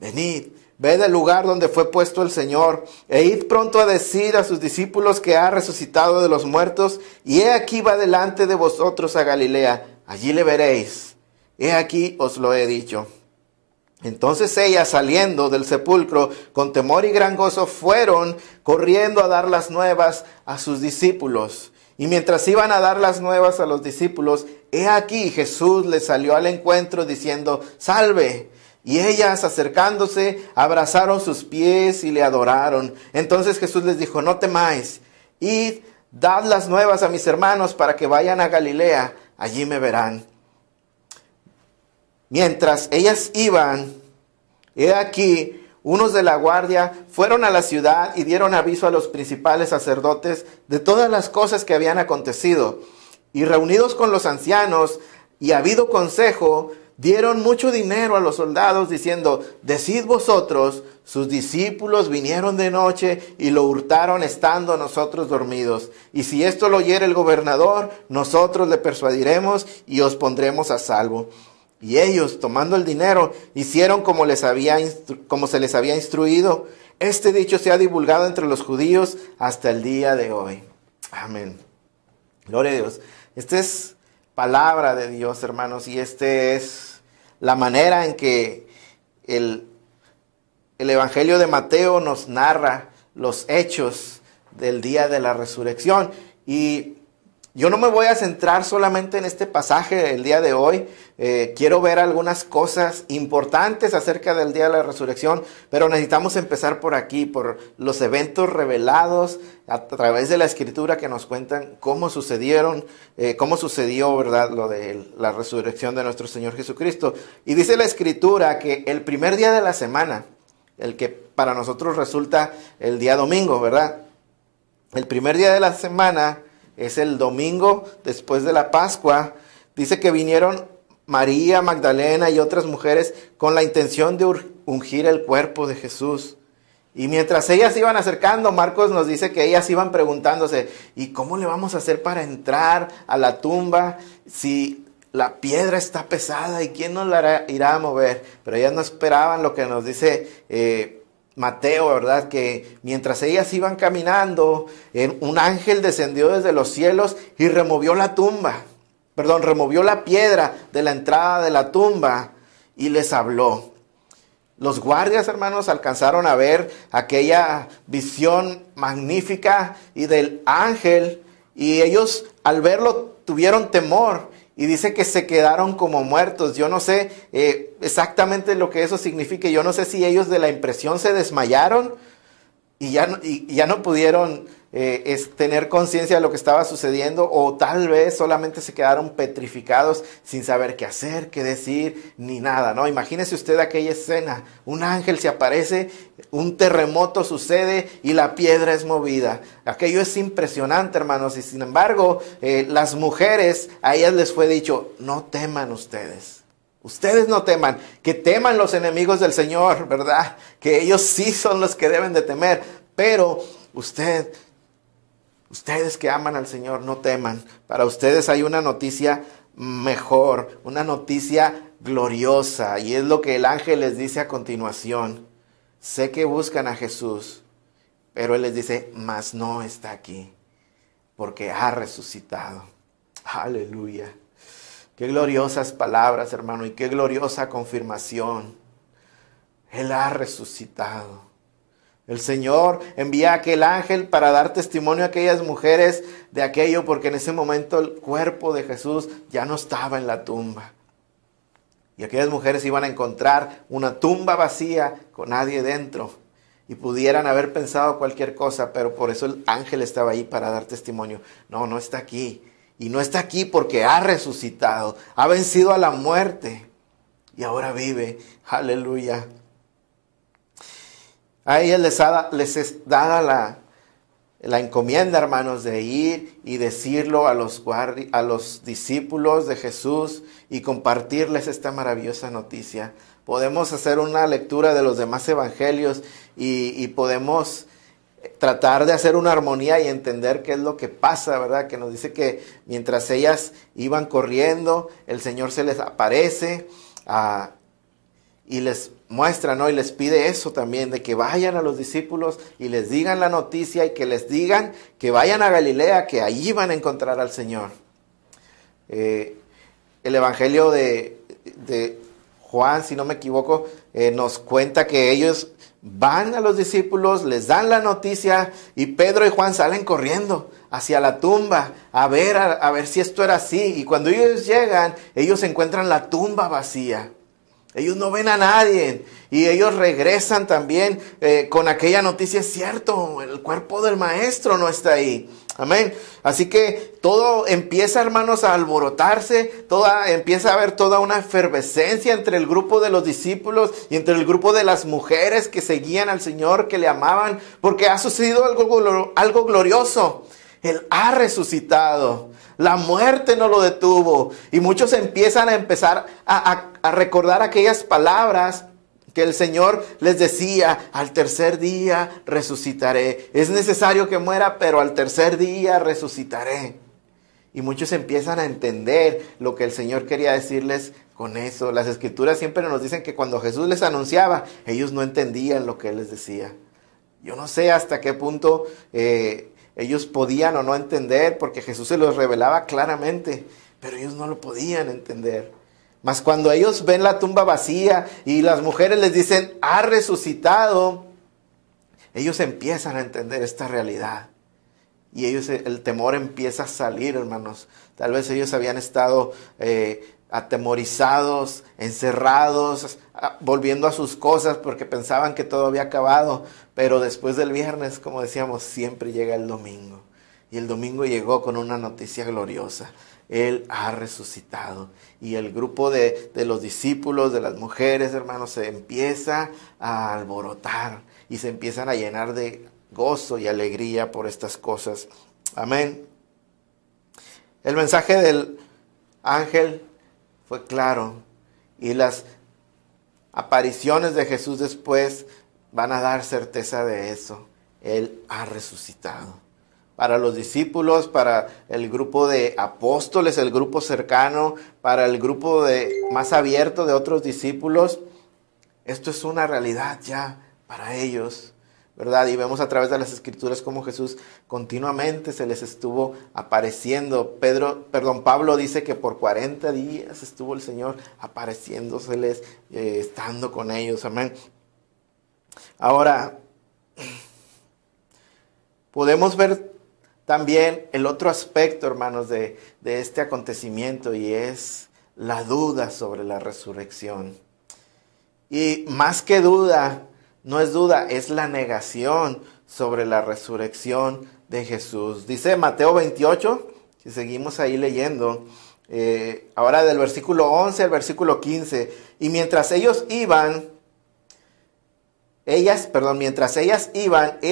Venid, ved el lugar donde fue puesto el Señor, e id pronto a decir a sus discípulos que ha resucitado de los muertos, y he aquí va delante de vosotros a Galilea, allí le veréis. He aquí os lo he dicho. Entonces ellas, saliendo del sepulcro con temor y gran gozo, fueron corriendo a dar las nuevas a sus discípulos. Y mientras iban a dar las nuevas a los discípulos, he aquí Jesús les salió al encuentro diciendo: salve. Y ellas, acercándose, abrazaron sus pies y le adoraron. Entonces Jesús les dijo: no temáis, id, dad las nuevas a mis hermanos para que vayan a Galilea, allí me verán. Mientras ellas iban, he aquí, unos de la guardia fueron a la ciudad y dieron aviso a los principales sacerdotes de todas las cosas que habían acontecido. Y reunidos con los ancianos y habido consejo, dieron mucho dinero a los soldados, diciendo: decid vosotros, sus discípulos vinieron de noche y lo hurtaron estando nosotros dormidos. Y si esto lo oyere el gobernador, nosotros le persuadiremos y os pondremos a salvo. Y ellos, tomando el dinero, hicieron como se les había instruido. Este dicho se ha divulgado entre los judíos hasta el día de hoy. Amén. Gloria a Dios. Esta es palabra de Dios, hermanos, y esta es la manera en que el Evangelio de Mateo nos narra los hechos del día de la resurrección. Y yo no me voy a centrar solamente en este pasaje el día de hoy. Quiero ver algunas cosas importantes acerca del día de la resurrección, pero necesitamos empezar por aquí, por los eventos revelados a través de la Escritura que nos cuentan cómo sucedió, ¿verdad?, lo de la resurrección de nuestro Señor Jesucristo. Y dice la Escritura que el primer día de la semana, el que para nosotros resulta el día domingo, ¿verdad? El primer día de la semana es el domingo después de la Pascua. Dice que vinieron María Magdalena y otras mujeres con la intención de ungir el cuerpo de Jesús. Y mientras ellas iban acercando, Marcos nos dice que ellas iban preguntándose, ¿y cómo le vamos a hacer para entrar a la tumba si la piedra está pesada y quién nos la irá a mover? Pero ellas no esperaban lo que nos dice Mateo, ¿verdad? Que mientras ellas iban caminando, un ángel descendió desde los cielos y removió la piedra de la entrada de la tumba y les habló. Los guardias, hermanos, alcanzaron a ver aquella visión magnífica y del ángel, y ellos al verlo tuvieron temor. Y dice que se quedaron como muertos. Yo no sé exactamente lo que eso significa. Yo no sé si ellos de la impresión se desmayaron y ya no pudieron tener conciencia de lo que estaba sucediendo, o tal vez solamente se quedaron petrificados sin saber qué hacer, qué decir, ni nada, ¿no? Imagínese usted aquella escena. Un ángel se aparece, un terremoto sucede y la piedra es movida. Aquello es impresionante, hermanos, y sin embargo, las mujeres, a ellas les fue dicho, no teman ustedes. Ustedes no teman, que teman los enemigos del Señor, ¿verdad? Que ellos sí son los que deben de temer, pero ustedes que aman al Señor, no teman. Para ustedes hay una noticia mejor, una noticia gloriosa, y es lo que el ángel les dice a continuación. Sé que buscan a Jesús, pero Él les dice, mas no está aquí, porque ha resucitado. Aleluya. Qué gloriosas palabras, hermano, y qué gloriosa confirmación. Él ha resucitado. El Señor envía a aquel ángel para dar testimonio a aquellas mujeres de aquello, porque en ese momento el cuerpo de Jesús ya no estaba en la tumba. Y aquellas mujeres iban a encontrar una tumba vacía con nadie dentro. Y pudieran haber pensado cualquier cosa, pero por eso el ángel estaba ahí para dar testimonio. No, no está aquí. Y no está aquí porque ha resucitado, ha vencido a la muerte y ahora vive. Aleluya. A ellas les es dada la encomienda, hermanos, de ir y decirlo a los discípulos de Jesús y compartirles esta maravillosa noticia. Podemos hacer una lectura de los demás evangelios y podemos tratar de hacer una armonía y entender qué es lo que pasa, ¿verdad? Que nos dice que mientras ellas iban corriendo, el Señor se les aparece y les muestra, ¿no? Y les pide eso también, de que vayan a los discípulos y les digan la noticia y que les digan que vayan a Galilea, que allí van a encontrar al Señor. El Evangelio de Juan, si no me equivoco, nos cuenta que ellos van a los discípulos, les dan la noticia y Pedro y Juan salen corriendo hacia la tumba a ver si esto era así. Y cuando ellos llegan, ellos encuentran la tumba vacía. Ellos no ven a nadie y ellos regresan también con aquella noticia, es cierto, el cuerpo del maestro no está ahí. Amén. Así que todo empieza, hermanos, a alborotarse, empieza a haber toda una efervescencia entre el grupo de los discípulos y entre el grupo de las mujeres que seguían al Señor, que le amaban, porque ha sucedido algo glorioso. Él ha resucitado. La muerte no lo detuvo. Y muchos empiezan a recordar aquellas palabras que el Señor les decía: al tercer día resucitaré. Es necesario que muera, pero al tercer día resucitaré. Y muchos empiezan a entender lo que el Señor quería decirles con eso. Las escrituras siempre nos dicen que cuando Jesús les anunciaba, ellos no entendían lo que Él les decía. Yo no sé hasta qué punto ellos podían o no entender, porque Jesús se los revelaba claramente, pero ellos no lo podían entender. Mas cuando ellos ven la tumba vacía y las mujeres les dicen, ha resucitado, ellos empiezan a entender esta realidad. Y ellos, el temor empieza a salir, hermanos. Tal vez ellos habían estado atemorizados, encerrados, volviendo a sus cosas porque pensaban que todo había acabado. Pero después del viernes, como decíamos, siempre llega el domingo. Y el domingo llegó con una noticia gloriosa. Él ha resucitado. Y el grupo de los discípulos, de las mujeres, hermanos, se empieza a alborotar y se empiezan a llenar de gozo y alegría por estas cosas. Amén. El mensaje del ángel fue claro, y las apariciones de Jesús después van a dar certeza de eso. Él ha resucitado. Para los discípulos, para el grupo de apóstoles, el grupo cercano, para el grupo más abierto de otros discípulos, esto es una realidad ya para ellos, ¿verdad? Y vemos a través de las escrituras cómo Jesús continuamente se les estuvo apareciendo. Pablo dice que por 40 días estuvo el Señor apareciéndoseles, estando con ellos. Amén. Ahora, podemos ver también el otro aspecto, hermanos, de este acontecimiento, y es la duda sobre la resurrección. Y más que duda, no es duda, es la negación sobre la resurrección de Jesús. Dice Mateo 28, si seguimos ahí leyendo, ahora del versículo 11 al versículo 15, y mientras ellas iban, he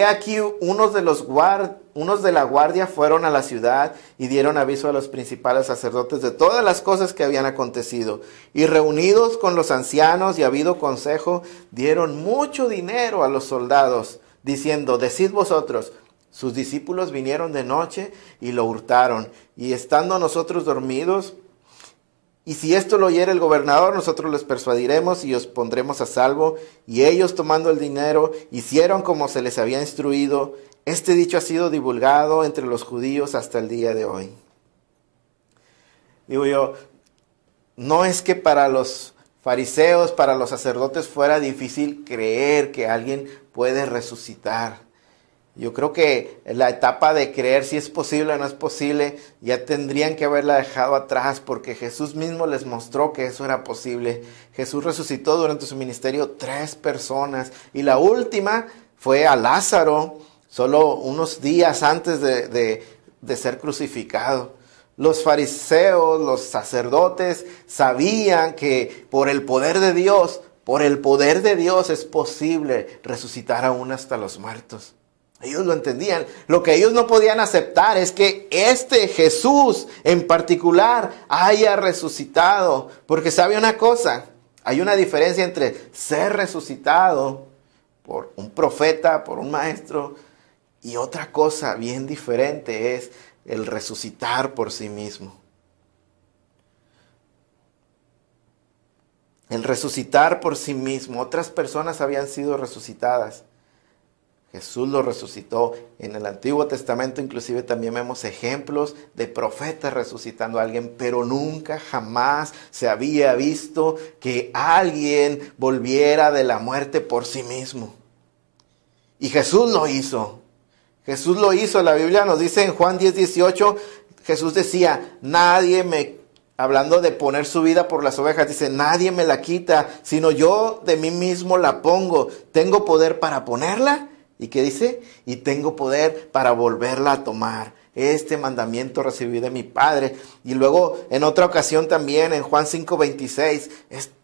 aquí unos de la guardia fueron a la ciudad y dieron aviso a los principales sacerdotes de todas las cosas que habían acontecido. Y reunidos con los ancianos y habido consejo, dieron mucho dinero a los soldados, diciendo, decid vosotros, sus discípulos vinieron de noche y lo hurtaron, y estando nosotros dormidos, y si esto lo oyere el gobernador, nosotros les persuadiremos y os pondremos a salvo. Y ellos, tomando el dinero, hicieron como se les había instruido. Este dicho ha sido divulgado entre los judíos hasta el día de hoy. Digo yo, no es que para los fariseos, para los sacerdotes fuera difícil creer que alguien puede resucitar. Yo creo que la etapa de creer si es posible o no es posible, ya tendrían que haberla dejado atrás, porque Jesús mismo les mostró que eso era posible. Jesús resucitó durante su ministerio 3 personas, y la última fue a Lázaro, solo unos días antes de ser crucificado. Los fariseos, los sacerdotes, sabían que por el poder de Dios es posible resucitar aún hasta los muertos. Ellos lo entendían. Lo que ellos no podían aceptar es que este Jesús en particular haya resucitado. Porque sabe una cosa, hay una diferencia entre ser resucitado por un profeta, por un maestro, y otra cosa bien diferente es el resucitar por sí mismo. El resucitar por sí mismo. Otras personas habían sido resucitadas. Jesús lo resucitó. En el Antiguo Testamento inclusive también vemos ejemplos de profetas resucitando a alguien, pero nunca jamás se había visto que alguien volviera de la muerte por sí mismo. Y Jesús lo hizo. Jesús lo hizo. La Biblia nos dice en Juan 10:18, Jesús decía, hablando de poner su vida por las ovejas, dice, nadie me la quita, sino yo de mí mismo la pongo. Tengo poder para ponerla. ¿Y qué dice? Y tengo poder para volverla a tomar. Este mandamiento recibí de mi Padre. Y luego en otra ocasión también en Juan 5:26.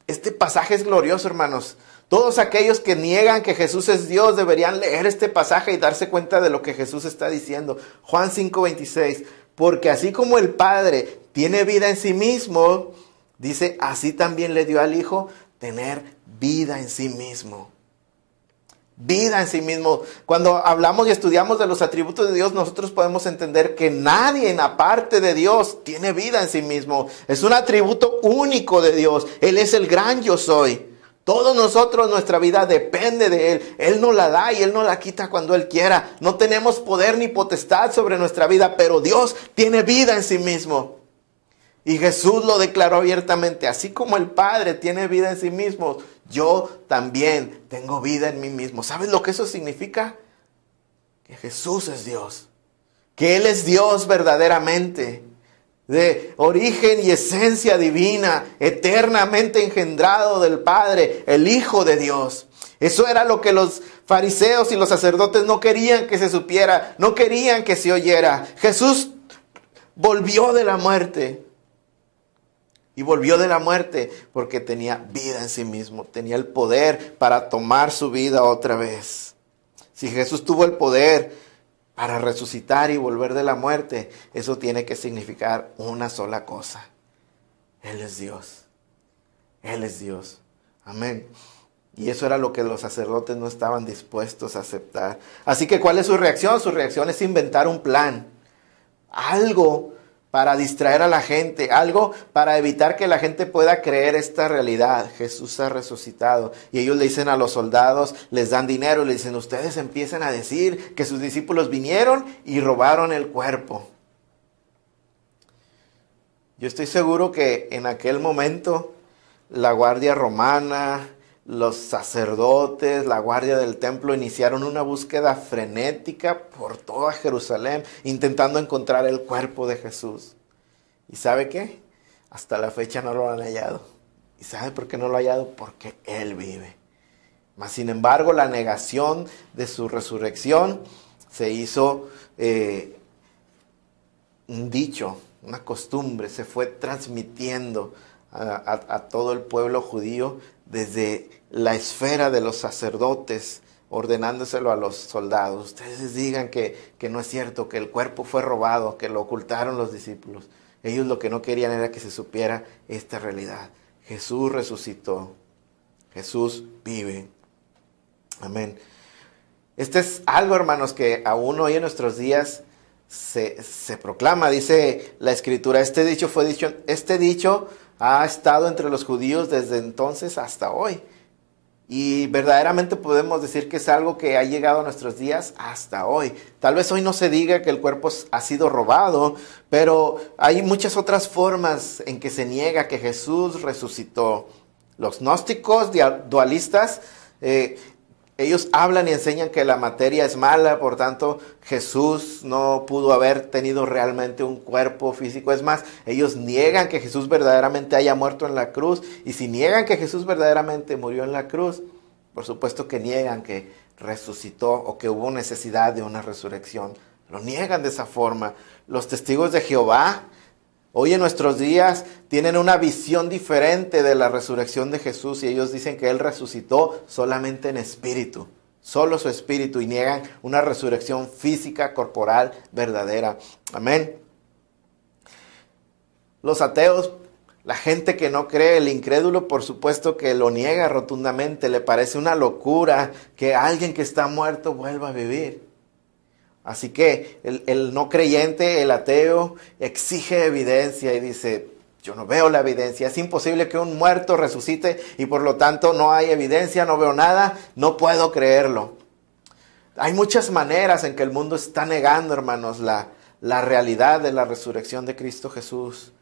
Este pasaje es glorioso, hermanos. Todos aquellos que niegan que Jesús es Dios deberían leer este pasaje y darse cuenta de lo que Jesús está diciendo. Juan 5:26. Porque así como el Padre tiene vida en sí mismo, dice, así también le dio al Hijo tener vida en sí mismo. vida en sí mismo. Cuando hablamos y estudiamos de los atributos de Dios, nosotros podemos entender que nadie aparte de Dios tiene vida en sí mismo. Es un atributo único de Dios. Él es el gran yo soy. Todos nosotros, nuestra vida depende de Él. Él nos la da y Él nos la quita cuando Él quiera. No tenemos poder ni potestad sobre nuestra vida, pero Dios tiene vida en sí mismo. Y Jesús lo declaró abiertamente. Así como el Padre tiene vida en sí mismo, yo también tengo vida en mí mismo. ¿Sabes lo que eso significa? Que Jesús es Dios. Que Él es Dios verdaderamente. De origen y esencia divina, eternamente engendrado del Padre, el Hijo de Dios. Eso era lo que los fariseos y los sacerdotes no querían que se supiera, no querían que se oyera. Jesús volvió de la muerte. Y volvió de la muerte porque tenía vida en sí mismo, tenía el poder para tomar su vida otra vez. Si Jesús tuvo el poder para resucitar y volver de la muerte, eso tiene que significar una sola cosa. Él es Dios. Él es Dios. Amén. Y eso era lo que los sacerdotes no estaban dispuestos a aceptar. Así que, ¿cuál es su reacción? Su reacción es inventar un plan. Algo para distraer a la gente, algo para evitar que la gente pueda creer esta realidad. Jesús ha resucitado. Y ellos le dicen a los soldados, les dan dinero, le dicen, ustedes empiezan a decir que sus discípulos vinieron y robaron el cuerpo. Yo estoy seguro que en aquel momento la guardia romana, los sacerdotes, la guardia del templo iniciaron una búsqueda frenética por toda Jerusalén, intentando encontrar el cuerpo de Jesús. ¿Y sabe qué? Hasta la fecha no lo han hallado. ¿Y sabe por qué no lo han hallado? Porque Él vive. Mas, sin embargo, la negación de su resurrección se hizo un dicho, una costumbre, se fue transmitiendo a todo el pueblo judío desde la esfera de los sacerdotes, ordenándoselo a los soldados. Ustedes digan que no es cierto, que el cuerpo fue robado, que lo ocultaron los discípulos. Ellos lo que no querían era que se supiera esta realidad. Jesús resucitó. Jesús vive. Amén. Este es algo, hermanos, que aún hoy en nuestros días se proclama. Dice la Escritura, este dicho ha estado entre los judíos desde entonces hasta hoy. Y verdaderamente podemos decir que es algo que ha llegado a nuestros días hasta hoy. Tal vez hoy no se diga que el cuerpo ha sido robado, pero hay muchas otras formas en que se niega que Jesús resucitó. Los gnósticos dualistas, ellos hablan y enseñan que la materia es mala, por tanto Jesús no pudo haber tenido realmente un cuerpo físico. Es más, ellos niegan que Jesús verdaderamente haya muerto en la cruz. Y si niegan que Jesús verdaderamente murió en la cruz, por supuesto que niegan que resucitó o que hubo necesidad de una resurrección. Lo niegan de esa forma. Los testigos de Jehová hoy en nuestros días tienen una visión diferente de la resurrección de Jesús y ellos dicen que Él resucitó solamente en espíritu, solo su espíritu, y niegan una resurrección física, corporal, verdadera. Amén. Los ateos, la gente que no cree, el incrédulo, por supuesto que lo niega rotundamente. Le parece una locura que alguien que está muerto vuelva a vivir. Así que el no creyente, el ateo, exige evidencia y dice, yo no veo la evidencia, es imposible que un muerto resucite y por lo tanto no hay evidencia, no veo nada, no puedo creerlo. Hay muchas maneras en que el mundo está negando, hermanos, la realidad de la resurrección de Cristo Jesús,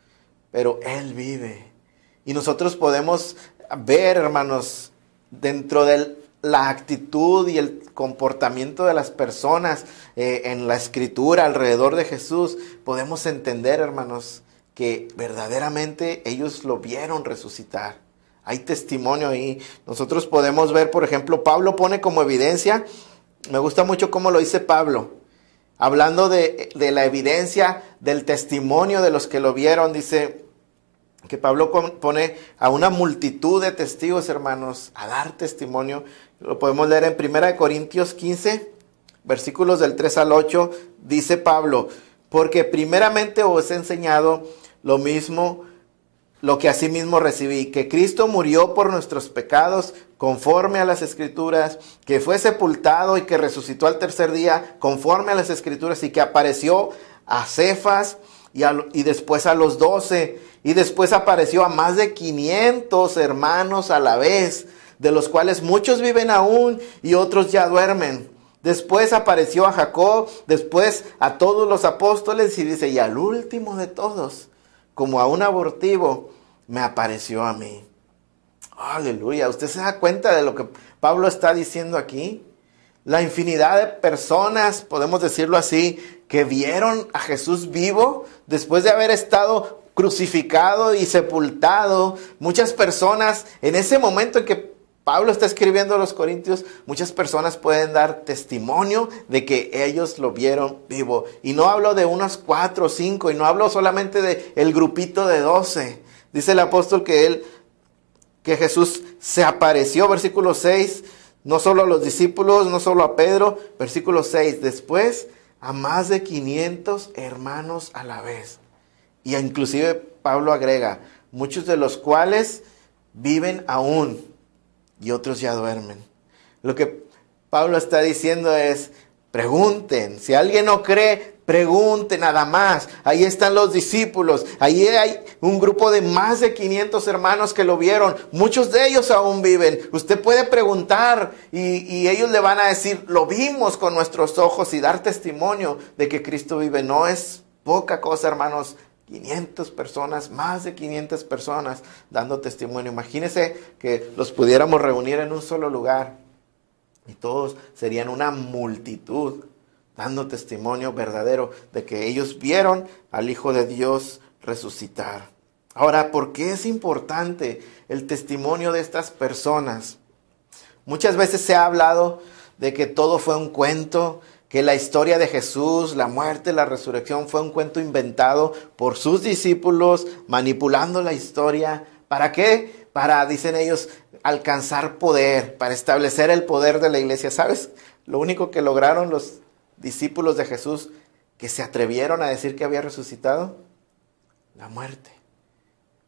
pero Él vive. Y nosotros podemos ver, hermanos, dentro de la actitud y el comportamiento de las personas en la Escritura alrededor de Jesús, podemos entender, hermanos, que verdaderamente ellos lo vieron resucitar. Hay testimonio ahí. Nosotros podemos ver, por ejemplo, Pablo pone como evidencia, me gusta mucho cómo lo dice Pablo, hablando de la evidencia del testimonio de los que lo vieron, dice que Pablo pone a una multitud de testigos, hermanos, a dar testimonio. Lo podemos leer en 1 Corintios 15, versículos del 3 al 8, dice Pablo, porque primeramente os he enseñado lo mismo, lo que asimismo recibí, que Cristo murió por nuestros pecados conforme a las Escrituras, que fue sepultado y que resucitó al tercer día, conforme a las Escrituras, y que apareció a Cefas y después a los 12, y después apareció a más de 500 hermanos a la vez, de los cuales muchos viven aún y otros ya duermen. Después apareció a Jacob, después a todos los apóstoles, y dice, y al último de todos, como a un abortivo, me apareció a mí. Aleluya. ¿Usted se da cuenta de lo que Pablo está diciendo aquí? La infinidad de personas, podemos decirlo así, que vieron a Jesús vivo después de haber estado crucificado y sepultado. Muchas personas, en ese momento en que Pablo está escribiendo a los Corintios, muchas personas pueden dar testimonio de que ellos lo vieron vivo. Y no hablo de unos 4 o 5, y no hablo solamente de el grupito de 12. Dice el apóstol que Jesús se apareció, versículo 6, no solo a los discípulos, no solo a Pedro, versículo 6, después a más de 500 hermanos a la vez. Y inclusive Pablo agrega, muchos de los cuales viven aún y otros ya duermen. Lo que Pablo está diciendo es, pregunten, si alguien no cree, pregunte nada más. Ahí están los discípulos, ahí hay un grupo de más de 500 hermanos que lo vieron, muchos de ellos aún viven. Usted puede preguntar y ellos le van a decir, lo vimos con nuestros ojos, y dar testimonio de que Cristo vive. No es poca cosa, hermanos. 500 personas, más de 500 personas dando testimonio. Imagínese que los pudiéramos reunir en un solo lugar y todos serían una multitud dando testimonio verdadero de que ellos vieron al Hijo de Dios resucitar. Ahora, ¿por qué es importante el testimonio de estas personas? Muchas veces se ha hablado de que todo fue un cuento, que la historia de Jesús, la muerte, la resurrección fue un cuento inventado por sus discípulos, manipulando la historia. ¿Para qué? Para, dicen ellos, alcanzar poder, para establecer el poder de la iglesia. ¿Sabes? Lo único que lograron los discípulos de Jesús, que se atrevieron a decir que había resucitado, la muerte.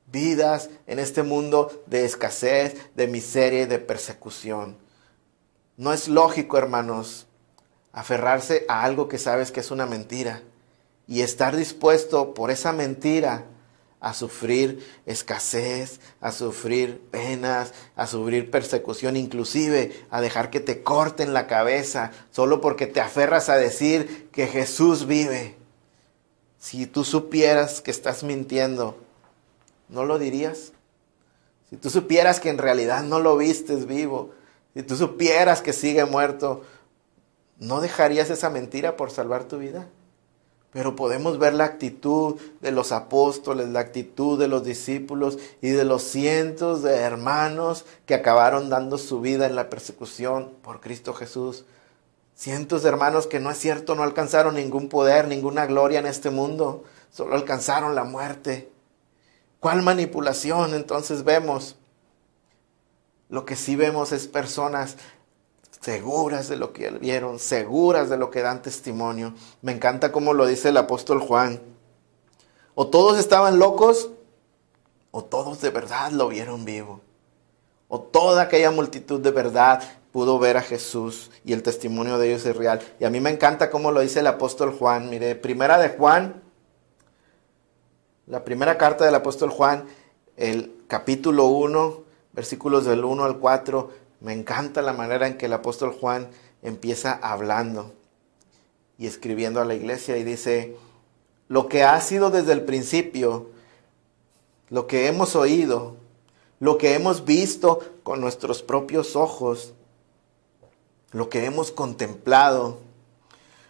Vidas en este mundo de escasez, de miseria y de persecución. No es lógico, hermanos, aferrarse a algo que sabes que es una mentira y estar dispuesto por esa mentira a sufrir escasez, a sufrir penas, a sufrir persecución, inclusive a dejar que te corten la cabeza solo porque te aferras a decir que Jesús vive. Si tú supieras que estás mintiendo, ¿no lo dirías? Si tú supieras que en realidad no lo vistes vivo, si tú supieras que sigue muerto, ¿no dejarías esa mentira por salvar tu vida? Pero podemos ver la actitud de los apóstoles, la actitud de los discípulos y de los cientos de hermanos que acabaron dando su vida en la persecución por Cristo Jesús. Cientos de hermanos que, no es cierto, no alcanzaron ningún poder, ninguna gloria en este mundo, solo alcanzaron la muerte. ¿Cuál manipulación entonces vemos? Lo que sí vemos es personas seguras de lo que vieron, seguras de lo que dan testimonio. Me encanta cómo lo dice el apóstol Juan. O todos estaban locos, o todos de verdad lo vieron vivo. O toda aquella multitud de verdad pudo ver a Jesús y el testimonio de ellos es real. Y a mí me encanta cómo lo dice el apóstol Juan. Mire, primera de Juan, la primera carta del apóstol Juan, el capítulo 1, versículos del 1 al 4, me encanta la manera en que el apóstol Juan empieza hablando y escribiendo a la iglesia y dice, lo que ha sido desde el principio, lo que hemos oído, lo que hemos visto con nuestros propios ojos, lo que hemos contemplado,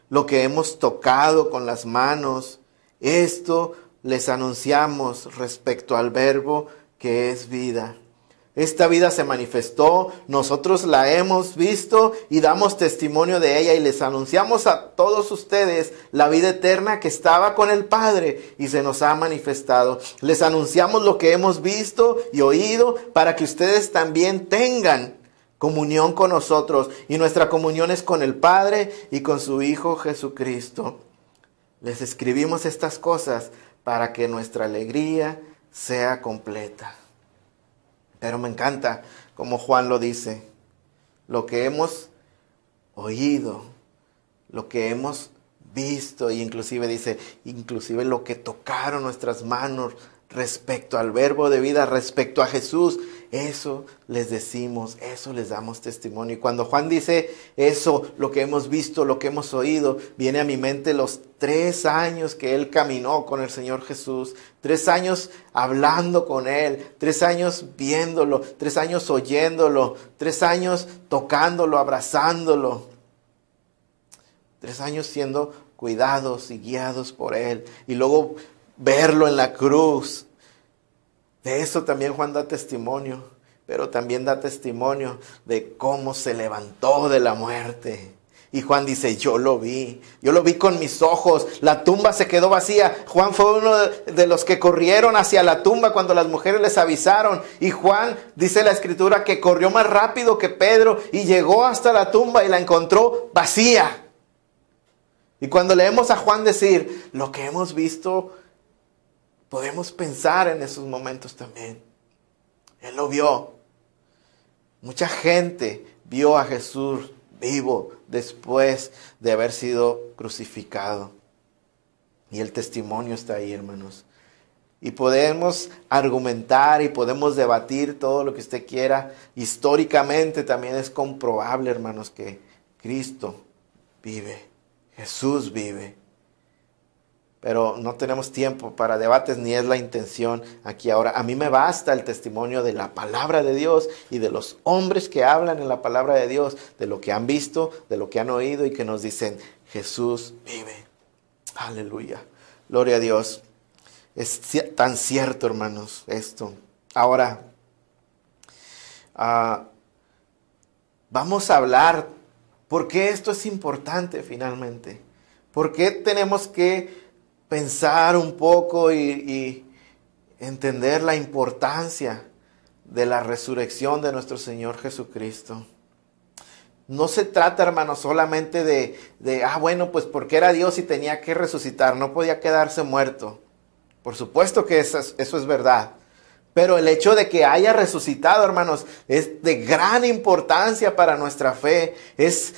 lo que hemos tocado con las manos, esto les anunciamos respecto al Verbo que es vida. Esta vida se manifestó, nosotros la hemos visto y damos testimonio de ella y les anunciamos a todos ustedes la vida eterna que estaba con el Padre y se nos ha manifestado. Les anunciamos lo que hemos visto y oído para que ustedes también tengan comunión con nosotros y nuestra comunión es con el Padre y con su Hijo Jesucristo. Les escribimos estas cosas para que nuestra alegría sea completa. Pero me encanta como Juan lo dice, lo que hemos oído, lo que hemos visto, y inclusive dice, inclusive lo que tocaron nuestras manos respecto al verbo de vida, respecto a Jesús, eso les decimos, eso les damos testimonio. Y cuando Juan dice eso, lo que hemos visto, lo que hemos oído, viene a mi mente los 3 años que él caminó con el Señor Jesús, 3 años hablando con él, 3 años viéndolo, 3 años oyéndolo, 3 años tocándolo, abrazándolo, 3 años siendo cuidados y guiados por él, y luego verlo en la cruz. De eso también Juan da testimonio, pero también da testimonio de cómo se levantó de la muerte. Y Juan dice, yo lo vi con mis ojos, la tumba se quedó vacía. Juan fue uno de los que corrieron hacia la tumba cuando las mujeres les avisaron. Y Juan, dice la escritura, que corrió más rápido que Pedro y llegó hasta la tumba y la encontró vacía. Y cuando leemos a Juan decir lo que hemos visto, podemos pensar en esos momentos también. Él lo vio. Mucha gente vio a Jesús vivo después de haber sido crucificado. Y el testimonio está ahí, hermanos. Y podemos argumentar y podemos debatir todo lo que usted quiera. Históricamente también es comprobable, hermanos, que Cristo vive. Jesús vive. Pero no tenemos tiempo para debates, ni es la intención aquí ahora. A mí me basta el testimonio de la palabra de Dios y de los hombres que hablan en la palabra de Dios, de lo que han visto, de lo que han oído y que nos dicen, Jesús vive. Aleluya. Gloria a Dios. Es tan cierto, hermanos, esto. Ahora, vamos a hablar por qué esto es importante finalmente. ¿Por qué tenemos que pensar un poco y entender la importancia de la resurrección de nuestro Señor Jesucristo? No se trata, hermanos, solamente de bueno, pues porque era Dios y tenía que resucitar, no podía quedarse muerto. Por supuesto que eso es verdad. Pero el hecho de que haya resucitado, hermanos, es de gran importancia para nuestra fe. Es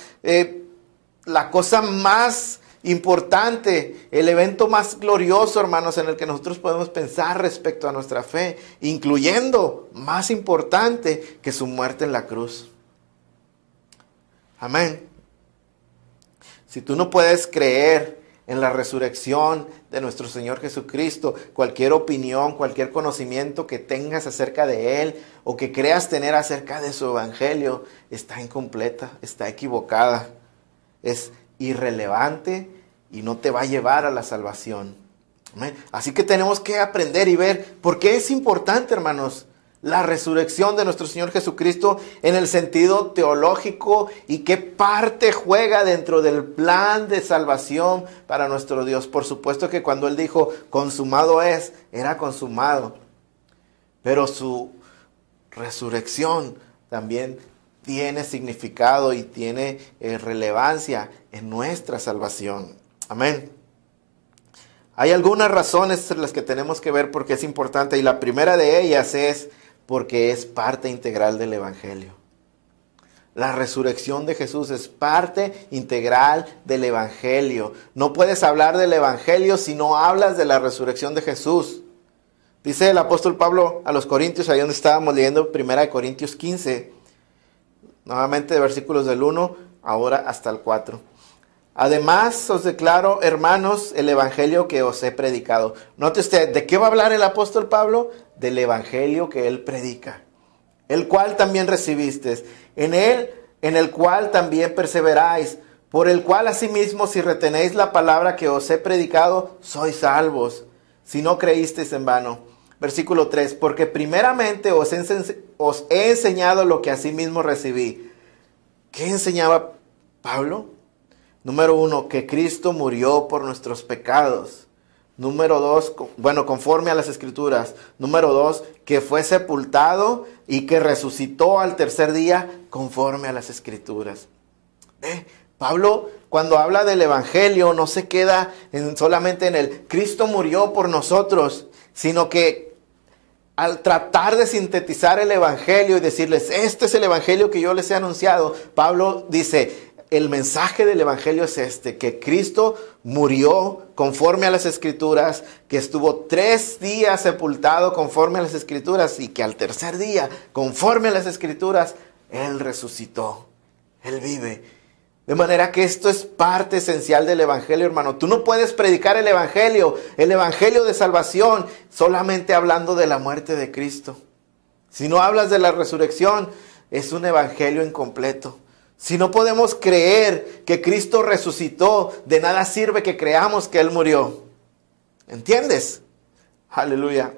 la cosa más importante, el evento más glorioso, hermanos, en el que nosotros podemos pensar respecto a nuestra fe, incluyendo, más importante, que su muerte en la cruz. Amén. Si tú no puedes creer en la resurrección de nuestro Señor Jesucristo, cualquier opinión, cualquier conocimiento que tengas acerca de Él o que creas tener acerca de su evangelio, está incompleta, está equivocada, es irrelevante y no te va a llevar a la salvación. Amén. Así que tenemos que aprender y ver por qué es importante, hermanos, la resurrección de nuestro Señor Jesucristo en el sentido teológico y qué parte juega dentro del plan de salvación para nuestro Dios. Por supuesto que cuando Él dijo, consumado es, era consumado. Pero su resurrección también tiene significado y tiene relevancia en nuestra salvación. Amén. Hay algunas razones en las que tenemos que ver por qué es importante, y la primera de ellas es porque es parte integral del evangelio. La resurrección de Jesús es parte integral del evangelio. No puedes hablar del evangelio si no hablas de la resurrección de Jesús. Dice el apóstol Pablo a los Corintios, ahí donde estábamos leyendo 1 Corintios 15, nuevamente de versículos del 1 ahora hasta el 4. Además os declaro, hermanos, el evangelio que os he predicado. Note usted, ¿de qué va a hablar el apóstol Pablo? Del evangelio que él predica, el cual también recibisteis, en el cual también perseveráis, por el cual asimismo si retenéis la palabra que os he predicado, sois salvos, si no creísteis en vano. Versículo 3, porque primeramente os he enseñado lo que asimismo recibí. ¿Qué enseñaba Pablo? Número 1, que Cristo murió por nuestros pecados. Número 2, conforme a las Escrituras. Número 2, que fue sepultado y que resucitó al tercer día conforme a las Escrituras. Pablo, cuando habla del evangelio, no se queda solamente en el Cristo murió por nosotros, sino que al tratar de sintetizar el evangelio y decirles, este es el evangelio que yo les he anunciado, Pablo dice, el mensaje del evangelio es este, que Cristo murió conforme a las escrituras, que estuvo 3 días sepultado conforme a las escrituras y que al tercer día, conforme a las escrituras, Él resucitó, Él vive. De manera que esto es parte esencial del evangelio, hermano. Tú no puedes predicar el evangelio de salvación, solamente hablando de la muerte de Cristo. Si no hablas de la resurrección, es un evangelio incompleto. Si no podemos creer que Cristo resucitó, de nada sirve que creamos que Él murió. ¿Entiendes? Aleluya.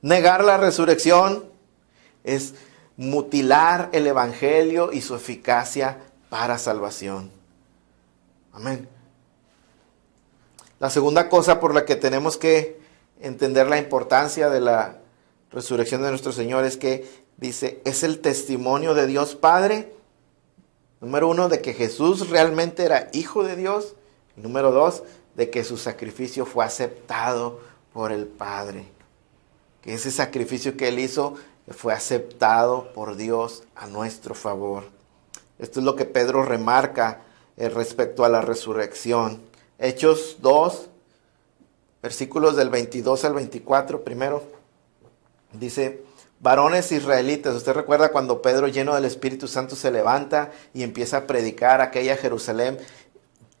Negar la resurrección es mutilar el evangelio y su eficacia para salvación. Amén. La segunda cosa por la que tenemos que entender la importancia de la resurrección de nuestro Señor es que dice, es el testimonio de Dios Padre. Número 1, de que Jesús realmente era hijo de Dios. Y número 2, de que su sacrificio fue aceptado por el Padre. Que ese sacrificio que Él hizo fue aceptado por Dios a nuestro favor. Esto es lo que Pedro remarca respecto a la resurrección. Hechos 2, versículos del 22 al 24, primero, dice, varones israelitas. Usted recuerda cuando Pedro, lleno del Espíritu Santo, se levanta y empieza a predicar aquella Jerusalén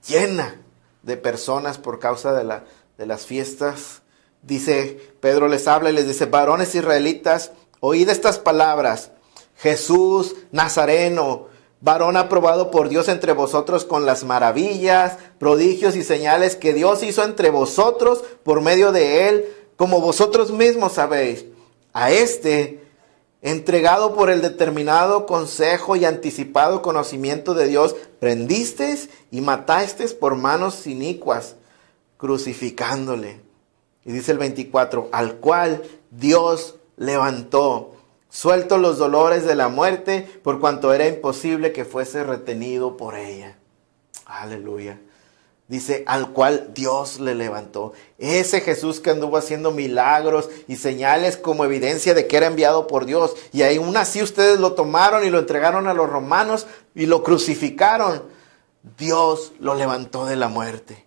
llena de personas por causa de las fiestas. Dice, Pedro les habla y les dice, varones israelitas, oíd estas palabras. Jesús Nazareno, varón aprobado por Dios entre vosotros con las maravillas, prodigios y señales que Dios hizo entre vosotros por medio de él, como vosotros mismos sabéis. A este, entregado por el determinado consejo y anticipado conocimiento de Dios, prendisteis y matasteis por manos inicuas, crucificándole. Y dice el 24, al cual Dios levantó, suelto los dolores de la muerte, por cuanto era imposible que fuese retenido por ella. Aleluya. Dice, al cual Dios le levantó. Ese Jesús que anduvo haciendo milagros y señales como evidencia de que era enviado por Dios. Y aún así ustedes lo tomaron y lo entregaron a los romanos y lo crucificaron. Dios lo levantó de la muerte.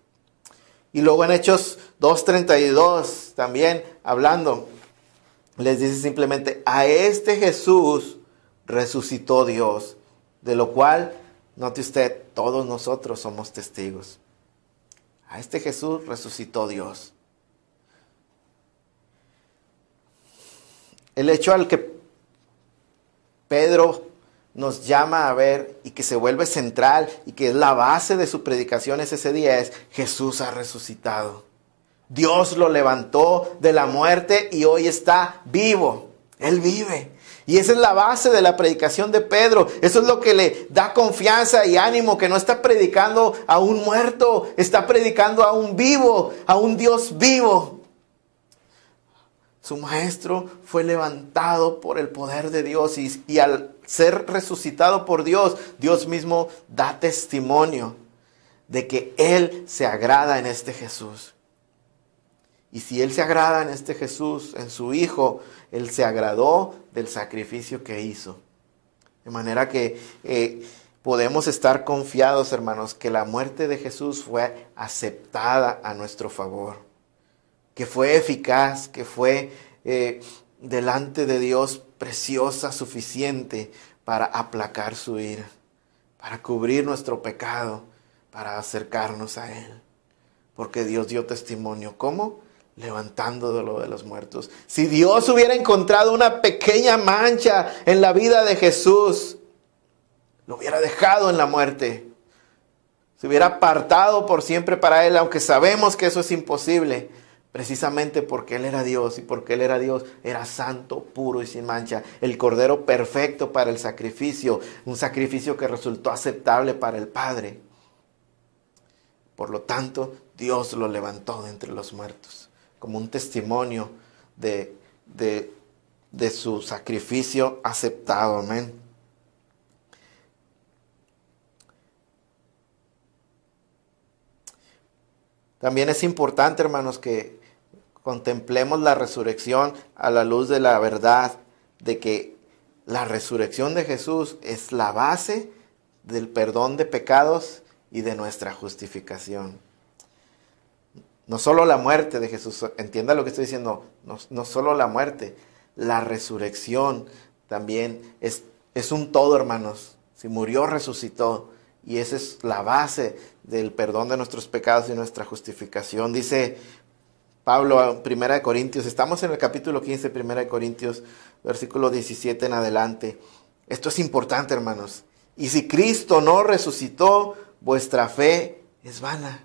Y luego en Hechos 2:32 también hablando, les dice simplemente, a este Jesús resucitó Dios, de lo cual, note usted, todos nosotros somos testigos. A este Jesús resucitó Dios. El hecho al que Pedro nos llama a ver y que se vuelve central y que es la base de su predicación ese día es, Jesús ha resucitado. Dios lo levantó de la muerte y hoy está vivo. Él vive. Y esa es la base de la predicación de Pedro. Eso es lo que le da confianza y ánimo, que no está predicando a un muerto, está predicando a un vivo, a un Dios vivo. Su maestro fue levantado por el poder de Dios y al ser resucitado por Dios, Dios mismo da testimonio de que Él se agrada en este Jesús. Y si Él se agrada en este Jesús, en su Hijo, Él se agradó del sacrificio que hizo. De manera que podemos estar confiados, hermanos, que la muerte de Jesús fue aceptada a nuestro favor. Que fue eficaz, que fue delante de Dios preciosa, suficiente para aplacar su ira, para cubrir nuestro pecado, para acercarnos a Él. Porque Dios dio testimonio. ¿Cómo? Levantándolo de los muertos. Si Dios hubiera encontrado una pequeña mancha en la vida de Jesús, lo hubiera dejado en la muerte. Se hubiera apartado por siempre para Él, aunque sabemos que eso es imposible. Precisamente porque Él era Dios y porque Él era Dios, era santo, puro y sin mancha. El Cordero perfecto para el sacrificio, un sacrificio que resultó aceptable para el Padre. Por lo tanto, Dios lo levantó de entre los muertos, como un testimonio de su sacrificio aceptado. Amén. También es importante, hermanos, que contemplemos la resurrección a la luz de la verdad de que la resurrección de Jesús es la base del perdón de pecados y de nuestra justificación. No solo la muerte de Jesús, entienda lo que estoy diciendo, no solo la muerte, la resurrección también es un todo, hermanos. Si murió, resucitó. Y esa es la base del perdón de nuestros pecados y nuestra justificación. Dice Pablo en 1 Corintios, estamos en el capítulo 15, 1 Corintios, versículo 17 en adelante. Esto es importante, hermanos. Y si Cristo no resucitó, vuestra fe es vana.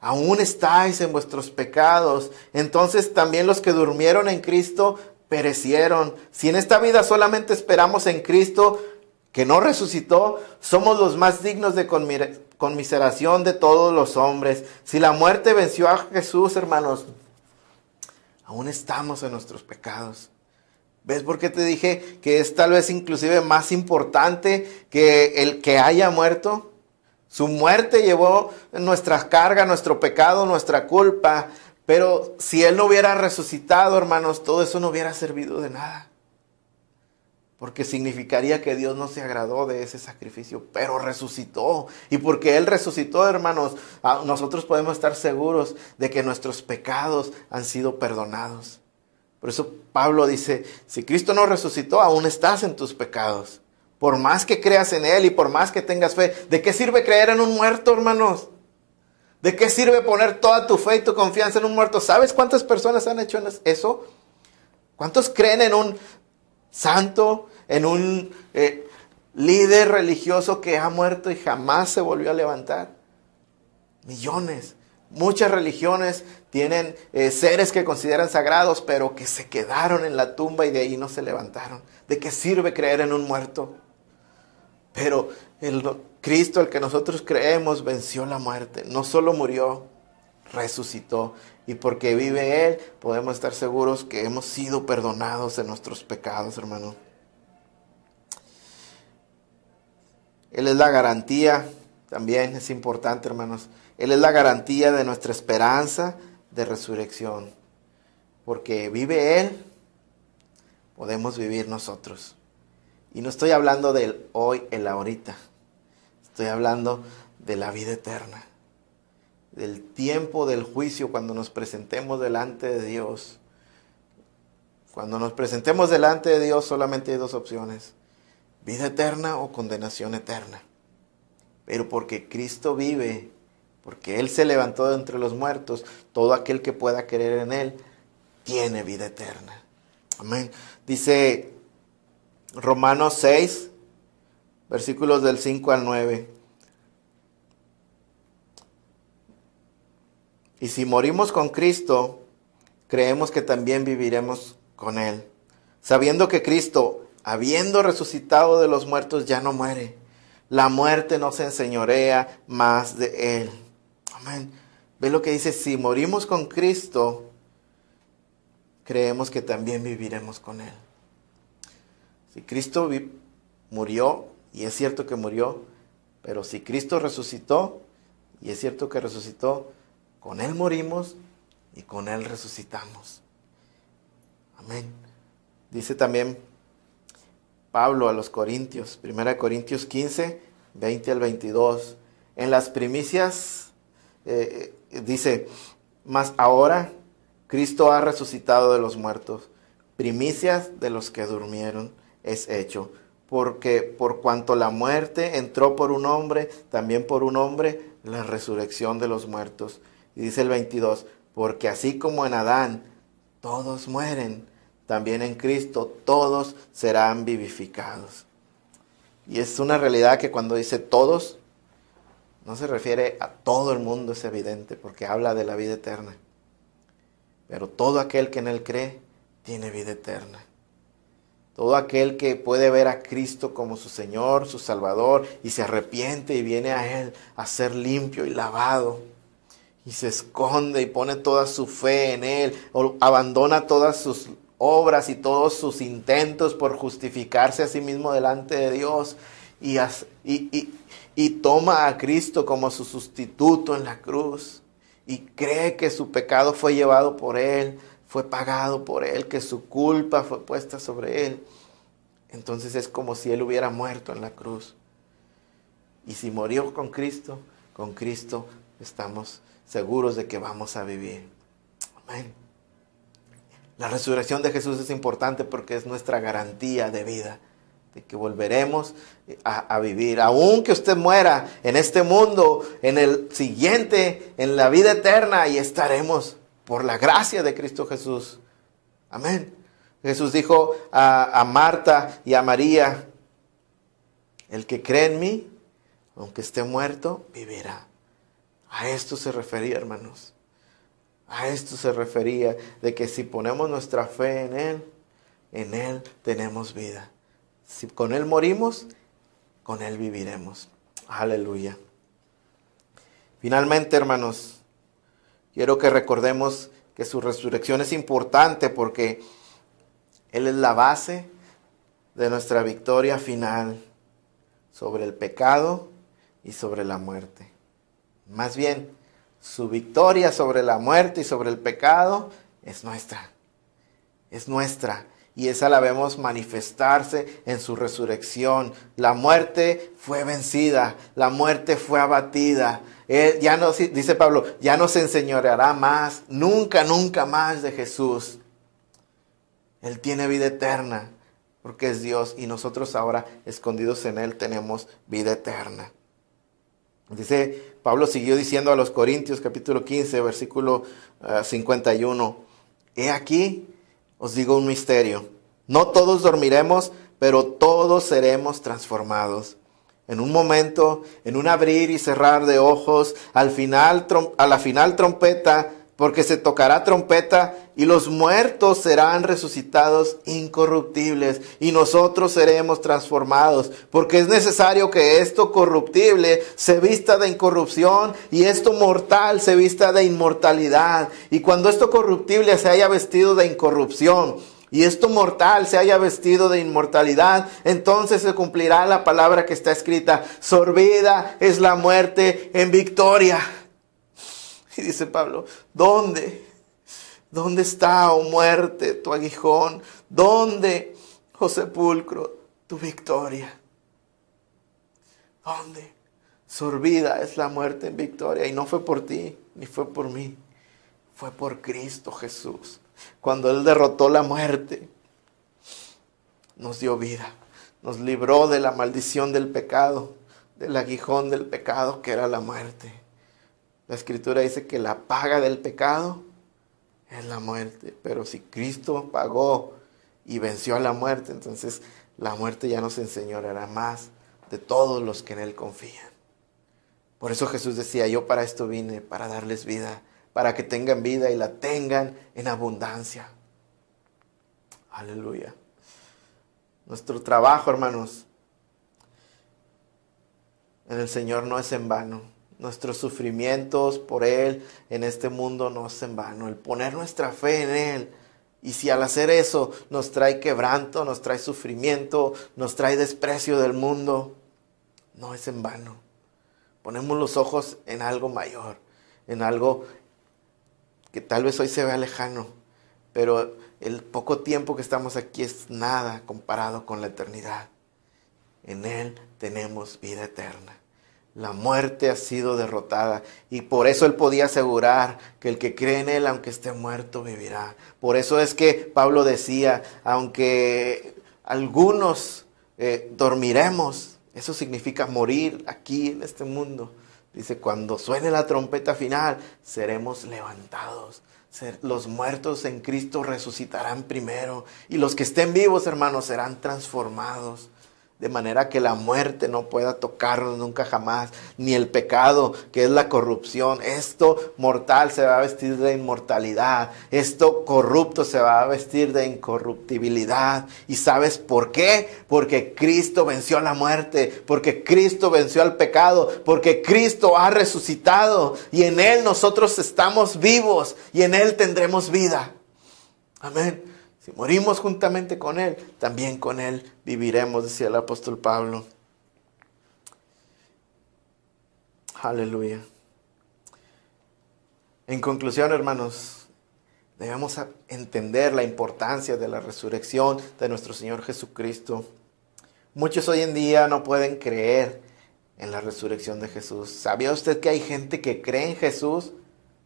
Aún estáis en vuestros pecados. Entonces también los que durmieron en Cristo perecieron. Si en esta vida solamente esperamos en Cristo, que no resucitó, somos los más dignos de conmiseración de todos los hombres. Si la muerte venció a Jesús, hermanos, aún estamos en nuestros pecados. ¿Ves por qué te dije que es tal vez inclusive más importante que el que haya muerto? Su muerte llevó nuestra carga, nuestro pecado, nuestra culpa. Pero si Él no hubiera resucitado, hermanos, todo eso no hubiera servido de nada. Porque significaría que Dios no se agradó de ese sacrificio, pero resucitó. Y porque Él resucitó, hermanos, nosotros podemos estar seguros de que nuestros pecados han sido perdonados. Por eso Pablo dice, si Cristo no resucitó, aún estás en tus pecados. Por más que creas en Él y por más que tengas fe, ¿de qué sirve creer en un muerto, hermanos? ¿De qué sirve poner toda tu fe y tu confianza en un muerto? ¿Sabes cuántas personas han hecho eso? ¿Cuántos creen en un santo, en un líder religioso que ha muerto y jamás se volvió a levantar? Millones. Muchas religiones tienen seres que consideran sagrados, pero que se quedaron en la tumba y de ahí no se levantaron. ¿De qué sirve creer en un muerto? Pero Cristo, el que nosotros creemos, venció la muerte. No solo murió, resucitó. Y porque vive Él, podemos estar seguros que hemos sido perdonados de nuestros pecados, hermano. Él es la garantía, también es importante, hermanos. Él es la garantía de nuestra esperanza de resurrección. Porque vive Él, podemos vivir nosotros. Y no estoy hablando del hoy, el ahorita. Estoy hablando de la vida eterna. Del tiempo del juicio cuando nos presentemos delante de Dios. Cuando nos presentemos delante de Dios solamente hay dos opciones. Vida eterna o condenación eterna. Pero porque Cristo vive, porque Él se levantó de entre los muertos, todo aquel que pueda creer en Él tiene vida eterna. Amén. Dice Romanos 6, versículos del 5 al 9. Y si morimos con Cristo, creemos que también viviremos con Él, sabiendo que Cristo, habiendo resucitado de los muertos, ya no muere. La muerte no se enseñorea más de Él. Amén. ¿Ve lo que dice? Si morimos con Cristo, creemos que también viviremos con Él. Si Cristo murió, y es cierto que murió, pero si Cristo resucitó, y es cierto que resucitó, con Él morimos y con Él resucitamos. Amén. Dice también Pablo a los Corintios, 1 Corintios 15, 20 al 22. En las primicias dice, mas ahora Cristo ha resucitado de los muertos, primicias de los que durmieron es hecho, porque por cuanto la muerte entró por un hombre, también por un hombre la resurrección de los muertos. Y dice el 22, porque así como en Adán todos mueren, también en Cristo todos serán vivificados. Y es una realidad que cuando dice todos, no se refiere a todo el mundo, es evidente, porque habla de la vida eterna. Pero todo aquel que en Él cree, tiene vida eterna. Todo aquel que puede ver a Cristo como su Señor, su Salvador, y se arrepiente y viene a Él a ser limpio y lavado, y se esconde y pone toda su fe en Él, o abandona todas sus obras y todos sus intentos por justificarse a sí mismo delante de Dios, y toma a Cristo como su sustituto en la cruz, y cree que su pecado fue llevado por Él, fue pagado por Él, que su culpa fue puesta sobre Él, entonces es como si Él hubiera muerto en la cruz. Y si murió con Cristo estamos seguros de que vamos a vivir. Amén. La resurrección de Jesús es importante porque es nuestra garantía de vida, de que volveremos a vivir. Aunque usted muera en este mundo, en el siguiente, en la vida eterna, y estaremos por la gracia de Cristo Jesús. Amén. Jesús dijo a Marta y a María, el que cree en mí, aunque esté muerto, vivirá. A esto se refería, hermanos. A esto se refería, de que si ponemos nuestra fe en Él tenemos vida. Si con Él morimos, con Él viviremos. Aleluya. Finalmente, hermanos, quiero que recordemos que su resurrección es importante porque Él es la base de nuestra victoria final sobre el pecado y sobre la muerte. Más bien, su victoria sobre la muerte y sobre el pecado es nuestra. Es nuestra. Y esa la vemos manifestarse en su resurrección. La muerte fue vencida. La muerte fue abatida. Él ya no, dice Pablo, ya no se enseñoreará más. Nunca, nunca más de Jesús. Él tiene vida eterna porque es Dios. Y nosotros ahora, escondidos en Él, tenemos vida eterna. Dice, Pablo siguió diciendo a los Corintios, capítulo 15, versículo 51. He aquí, os digo un misterio. No todos dormiremos, pero todos seremos transformados. En un momento, en un abrir y cerrar de ojos, a la final trompeta, porque se tocará trompeta y los muertos serán resucitados incorruptibles y nosotros seremos transformados, porque es necesario que esto corruptible se vista de incorrupción y esto mortal se vista de inmortalidad. Y cuando esto corruptible se haya vestido de incorrupción y esto mortal se haya vestido de inmortalidad, entonces se cumplirá la palabra que está escrita: sorbida es la muerte en victoria. Y dice Pablo, ¿dónde? ¿Dónde está, oh muerte, tu aguijón? ¿Dónde, oh sepulcro, tu victoria? ¿Dónde? Sorbida es la muerte en victoria. Y no fue por ti, ni fue por mí. Fue por Cristo Jesús. Cuando Él derrotó la muerte, nos dio vida. Nos libró de la maldición del pecado, del aguijón del pecado que era la muerte. La Escritura dice que la paga del pecado es la muerte. Pero si Cristo pagó y venció a la muerte, entonces la muerte ya no se enseñoreará más de todos los que en Él confían. Por eso Jesús decía, yo para esto vine, para darles vida, para que tengan vida y la tengan en abundancia. Aleluya. Nuestro trabajo, hermanos, en el Señor no es en vano. Nuestros sufrimientos por Él en este mundo no es en vano. El poner nuestra fe en Él. Y si al hacer eso nos trae quebranto, nos trae sufrimiento, nos trae desprecio del mundo, no es en vano. Ponemos los ojos en algo mayor, en algo que tal vez hoy se vea lejano, pero el poco tiempo que estamos aquí es nada comparado con la eternidad. En Él tenemos vida eterna. La muerte ha sido derrotada y por eso Él podía asegurar que el que cree en Él, aunque esté muerto, vivirá. Por eso es que Pablo decía, aunque algunos dormiremos, eso significa morir aquí en este mundo. Dice, cuando suene la trompeta final, seremos levantados. Los muertos en Cristo resucitarán primero y los que estén vivos, hermanos, serán transformados. De manera que la muerte no pueda tocarnos nunca jamás, ni el pecado, que es la corrupción. Esto mortal se va a vestir de inmortalidad. Esto corrupto se va a vestir de incorruptibilidad. ¿Y sabes por qué? Porque Cristo venció a la muerte, porque Cristo venció al pecado, porque Cristo ha resucitado. Y en Él nosotros estamos vivos y en Él tendremos vida. Amén. Si morimos juntamente con Él, también con Él viviremos, decía el apóstol Pablo. Aleluya. En conclusión, hermanos, debemos entender la importancia de la resurrección de nuestro Señor Jesucristo. Muchos hoy en día no pueden creer en la resurrección de Jesús. ¿Sabía usted que hay gente que cree en Jesús,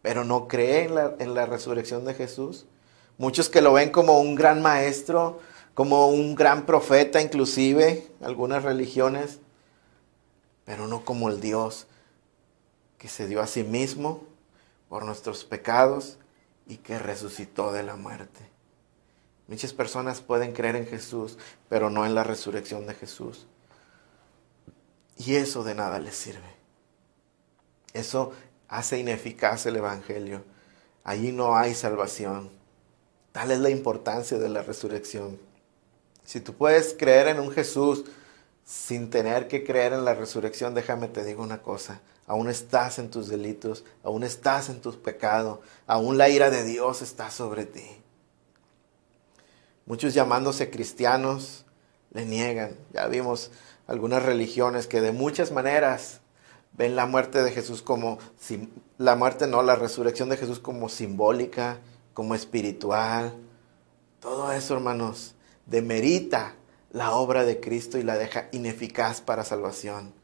pero no cree en la resurrección de Jesús? Muchos que lo ven como un gran maestro, como un gran profeta, inclusive algunas religiones, pero no como el Dios que se dio a sí mismo por nuestros pecados y que resucitó de la muerte. Muchas personas pueden creer en Jesús, pero no en la resurrección de Jesús. Y eso de nada les sirve. Eso hace ineficaz el Evangelio. Allí no hay salvación. Tal es la importancia de la resurrección. Si tú puedes creer en un Jesús sin tener que creer en la resurrección, déjame te digo una cosa. Aún estás en tus delitos, aún estás en tus pecados, aún la ira de Dios está sobre ti. Muchos llamándose cristianos le niegan. Ya vimos algunas religiones que de muchas maneras ven la muerte de Jesús como, la resurrección de Jesús como simbólica, como espiritual. Todo eso, hermanos, demerita la obra de Cristo y la deja ineficaz para salvación.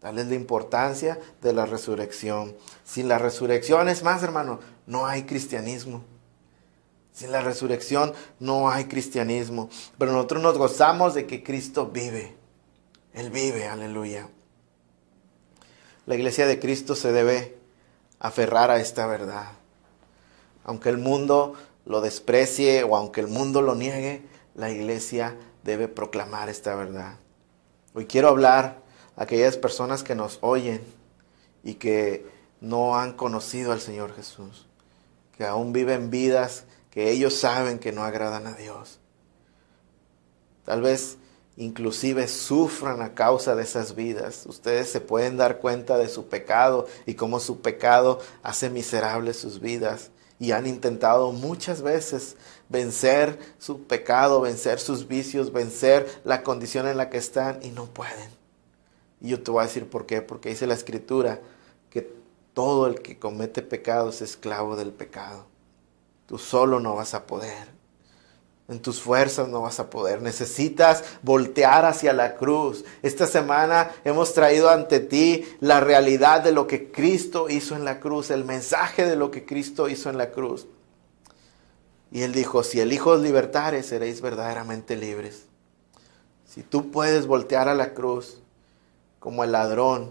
Tal es la importancia de la resurrección. Sin la resurrección, es más, hermano, no hay cristianismo. Sin la resurrección no hay cristianismo. Pero nosotros nos gozamos de que Cristo vive. Él vive, aleluya. La iglesia de Cristo se debe aferrar a esta verdad. Aunque el mundo lo desprecie o aunque el mundo lo niegue, la iglesia debe proclamar esta verdad. Hoy quiero hablar a aquellas personas que nos oyen y que no han conocido al Señor Jesús, que aún viven vidas que ellos saben que no agradan a Dios. Tal vez inclusive sufran a causa de esas vidas. Ustedes se pueden dar cuenta de su pecado y cómo su pecado hace miserables sus vidas. Y han intentado muchas veces vencer su pecado, vencer sus vicios, vencer la condición en la que están y no pueden. Y yo te voy a decir por qué. Porque dice la Escritura que todo el que comete pecado es esclavo del pecado. Tú solo no vas a poder. En tus fuerzas no vas a poder. Necesitas voltear hacia la cruz. Esta semana hemos traído ante ti la realidad de lo que Cristo hizo en la cruz. El mensaje de lo que Cristo hizo en la cruz. Y Él dijo, si el Hijo os libertare, seréis verdaderamente libres. Si tú puedes voltear a la cruz como el ladrón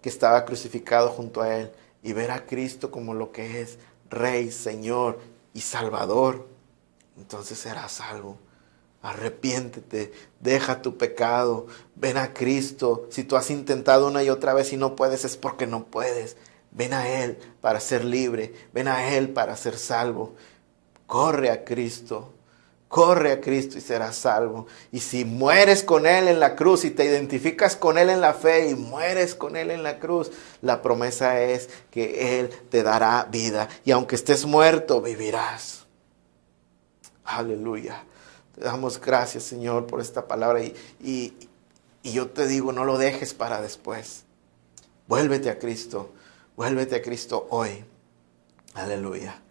que estaba crucificado junto a Él y ver a Cristo como lo que es Rey, Señor y Salvador, entonces serás salvo. Arrepiéntete, deja tu pecado, ven a Cristo. Si tú has intentado una y otra vez y no puedes, es porque no puedes. Ven a Él para ser libre, ven a Él para ser salvo. Corre a Cristo y serás salvo. Y si mueres con Él en la cruz y te identificas con Él en la fe y mueres con Él en la cruz, la promesa es que Él te dará vida. Y aunque estés muerto, vivirás. Aleluya. Te damos gracias, Señor, por esta palabra. Y yo te digo, no lo dejes para después. Vuélvete a Cristo hoy. Aleluya.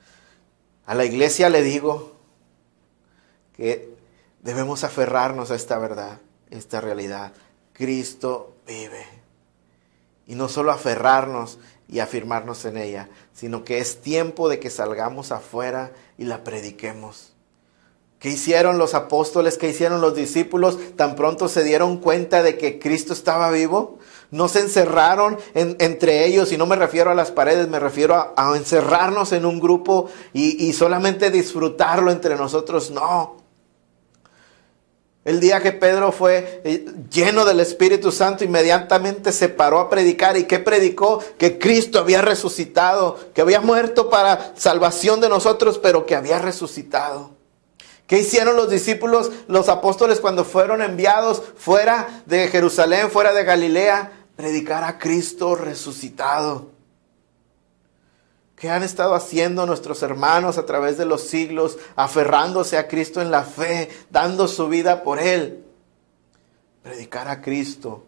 A la iglesia le digo que debemos aferrarnos a esta verdad, esta realidad. Cristo vive. Y no solo aferrarnos y afirmarnos en ella, sino que es tiempo de que salgamos afuera y la prediquemos. ¿Qué hicieron los apóstoles? ¿Qué hicieron los discípulos? Tan pronto se dieron cuenta de que Cristo estaba vivo. No se encerraron entre ellos, y no me refiero a las paredes, me refiero a encerrarnos en un grupo y solamente disfrutarlo entre nosotros. No. El día que Pedro fue lleno del Espíritu Santo, inmediatamente se paró a predicar. ¿Y qué predicó? Que Cristo había resucitado, que había muerto para salvación de nosotros, pero que había resucitado. ¿Qué hicieron los discípulos, los apóstoles, cuando fueron enviados fuera de Jerusalén, fuera de Galilea? Predicar a Cristo resucitado. ¿Qué han estado haciendo nuestros hermanos a través de los siglos, aferrándose a Cristo en la fe, dando su vida por Él? Predicar a Cristo,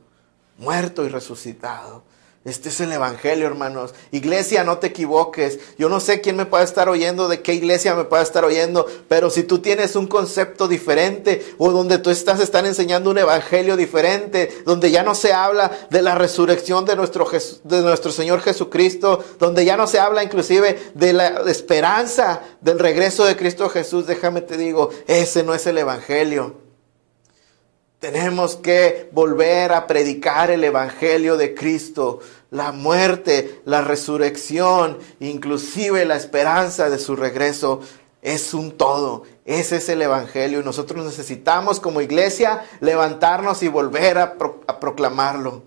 muerto y resucitado. Este es el evangelio, hermanos. Iglesia, no te equivoques. Yo no sé quién me puede estar oyendo, de qué iglesia me puede estar oyendo, pero si tú tienes un concepto diferente o donde tú están enseñando un evangelio diferente, donde ya no se habla de la resurrección de nuestro Señor Jesucristo, donde ya no se habla inclusive de la esperanza del regreso de Cristo Jesús, déjame te digo, ese no es el evangelio. Tenemos que volver a predicar el evangelio de Cristo, la muerte, la resurrección, inclusive la esperanza de su regreso. Es un todo. Ese es el evangelio y nosotros necesitamos como iglesia levantarnos y volver a proclamarlo.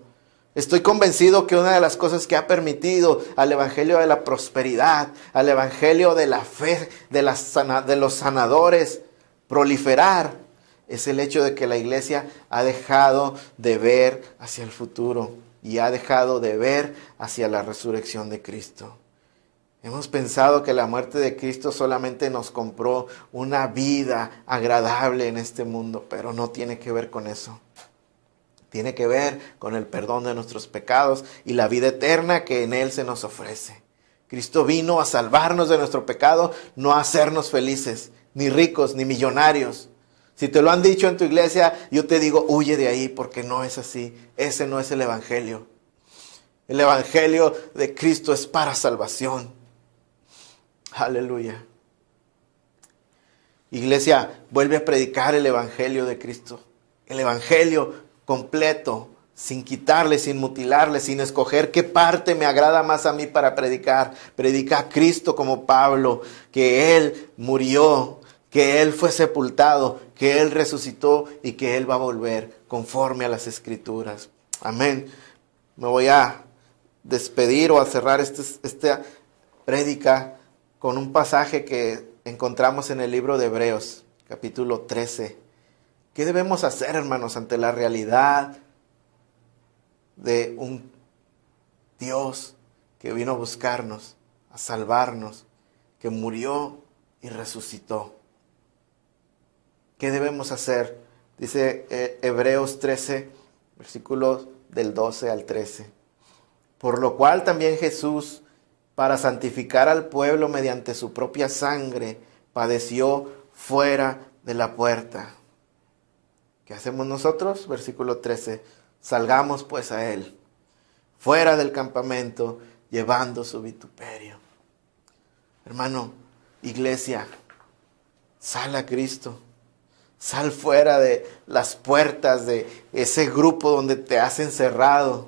Estoy convencido que una de las cosas que ha permitido al evangelio de la prosperidad, al evangelio de la fe, de los sanadores proliferar, es el hecho de que la iglesia ha dejado de ver hacia el futuro y ha dejado de ver hacia la resurrección de Cristo. Hemos pensado que la muerte de Cristo solamente nos compró una vida agradable en este mundo, pero no tiene que ver con eso. Tiene que ver con el perdón de nuestros pecados y la vida eterna que en Él se nos ofrece. Cristo vino a salvarnos de nuestro pecado, no a hacernos felices, ni ricos, ni millonarios. Si te lo han dicho en tu iglesia, yo te digo, huye de ahí porque no es así. Ese no es el evangelio. El evangelio de Cristo es para salvación. Aleluya. Iglesia, vuelve a predicar el evangelio de Cristo. El evangelio completo, sin quitarle, sin mutilarle, sin escoger qué parte me agrada más a mí para predicar. Predica a Cristo como Pablo, que Él murió, que Él fue sepultado, que Él resucitó y que Él va a volver conforme a las Escrituras. Amén. Me voy a despedir o a cerrar esta prédica con un pasaje que encontramos en el libro de Hebreos, capítulo 13. ¿Qué debemos hacer, hermanos, ante la realidad de un Dios que vino a buscarnos, a salvarnos, que murió y resucitó? ¿Qué debemos hacer? Dice Hebreos 13, versículos del 12 al 13. Por lo cual también Jesús, para santificar al pueblo mediante su propia sangre, padeció fuera de la puerta. ¿Qué hacemos nosotros? Versículo 13. Salgamos pues a Él, fuera del campamento, llevando su vituperio. Hermano, iglesia, sal a Cristo. Sal fuera de las puertas de ese grupo donde te has encerrado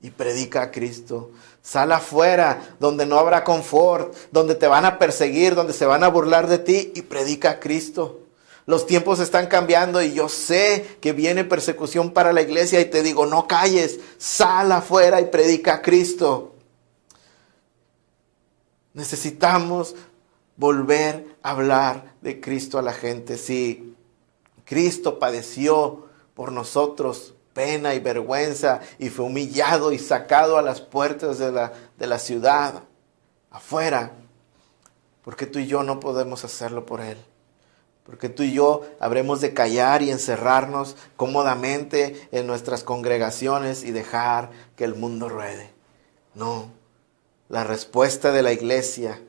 y predica a Cristo. Sal afuera donde no habrá confort, donde te van a perseguir, donde se van a burlar de ti y predica a Cristo. Los tiempos están cambiando y yo sé que viene persecución para la iglesia y te digo, no calles, sal afuera y predica a Cristo. Necesitamos volver a hablar de Cristo a la gente. Sí, Cristo padeció por nosotros pena y vergüenza y fue humillado y sacado a las puertas de la ciudad, afuera, porque tú y yo no podemos hacerlo por Él. Porque tú y yo habremos de callar y encerrarnos cómodamente en nuestras congregaciones y dejar que el mundo ruede. No, la respuesta de la iglesia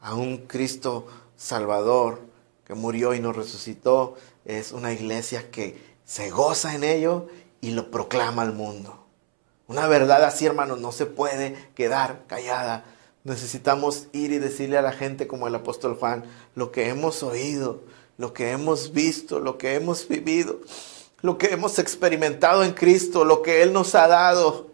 a un Cristo Salvador que murió y nos resucitó es una iglesia que se goza en ello y lo proclama al mundo. Una verdad así, hermanos, no se puede quedar callada. Necesitamos ir y decirle a la gente como el apóstol Juan, lo que hemos oído, lo que hemos visto, lo que hemos vivido, lo que hemos experimentado en Cristo, lo que Él nos ha dado.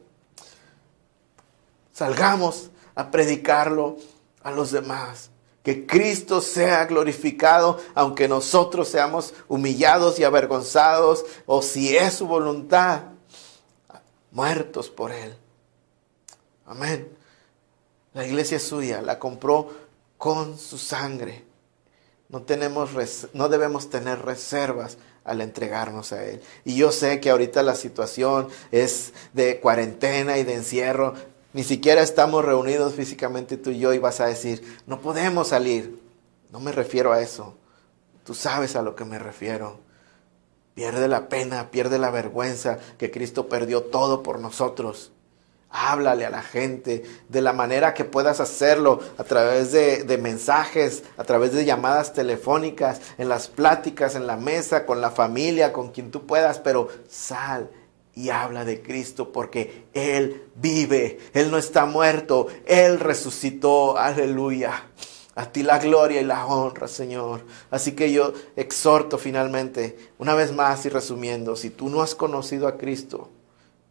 Salgamos a predicarlo a los demás. Que Cristo sea glorificado, aunque nosotros seamos humillados y avergonzados, o si es su voluntad, muertos por Él. Amén. La iglesia es suya, la compró con su sangre. No debemos tener reservas al entregarnos a Él. Y yo sé que ahorita la situación es de cuarentena y de encierro. Ni siquiera estamos reunidos físicamente tú y yo y vas a decir, no podemos salir. No me refiero a eso. Tú sabes a lo que me refiero. Pierde la pena, pierde la vergüenza que Cristo perdió todo por nosotros. Háblale a la gente de la manera que puedas hacerlo, a través de mensajes, a través de llamadas telefónicas, en las pláticas, en la mesa, con la familia, con quien tú puedas, pero sal y habla de Cristo, porque Él vive, Él no está muerto, Él resucitó, aleluya. A ti la gloria y la honra, Señor. Así que yo exhorto finalmente, una vez más y resumiendo, si tú no has conocido a Cristo,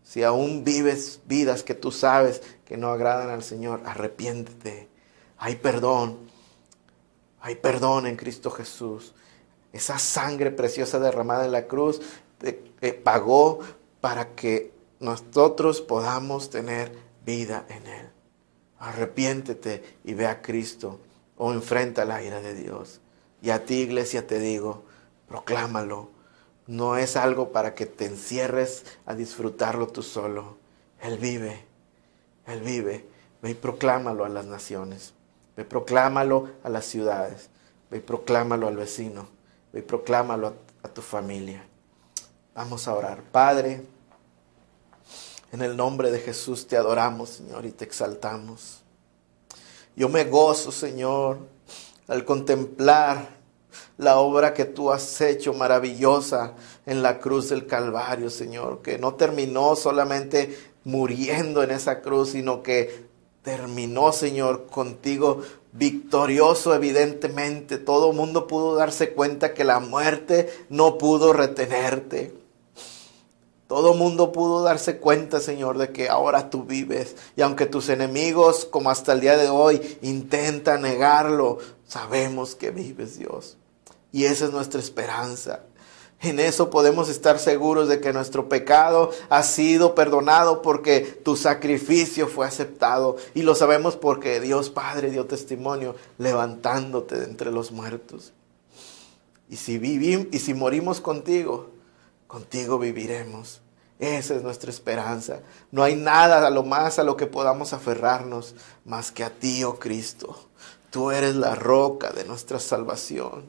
si aún vives vidas que tú sabes que no agradan al Señor, arrepiéntete. Hay perdón en Cristo Jesús. Esa sangre preciosa derramada en la cruz pagó para que nosotros podamos tener vida en Él. Arrepiéntete y ve a Cristo, o enfrenta la ira de Dios. Y a ti, iglesia, te digo, proclámalo. No es algo para que te encierres a disfrutarlo tú solo. Él vive, Él vive. Ve y proclámalo a las naciones. Ve y proclámalo a las ciudades. Ve y proclámalo al vecino. Ve y proclámalo a tu familia. Vamos a orar. Padre, en el nombre de Jesús te adoramos, Señor, y te exaltamos. Yo me gozo, Señor, al contemplar la obra que tú has hecho maravillosa en la cruz del Calvario, Señor, que no terminó solamente muriendo en esa cruz, sino que terminó, Señor, contigo victorioso. Evidentemente, todo el mundo pudo darse cuenta que la muerte no pudo retenerte. Todo mundo pudo darse cuenta, Señor, de que ahora tú vives. Y aunque tus enemigos, como hasta el día de hoy, intentan negarlo, sabemos que vives, Dios. Y esa es nuestra esperanza. En eso podemos estar seguros de que nuestro pecado ha sido perdonado porque tu sacrificio fue aceptado. Y lo sabemos porque Dios Padre dio testimonio levantándote de entre los muertos. Y si morimos contigo, contigo viviremos. Esa es nuestra esperanza. No hay nada a lo que podamos aferrarnos más que a ti, oh Cristo. Tú eres la roca de nuestra salvación.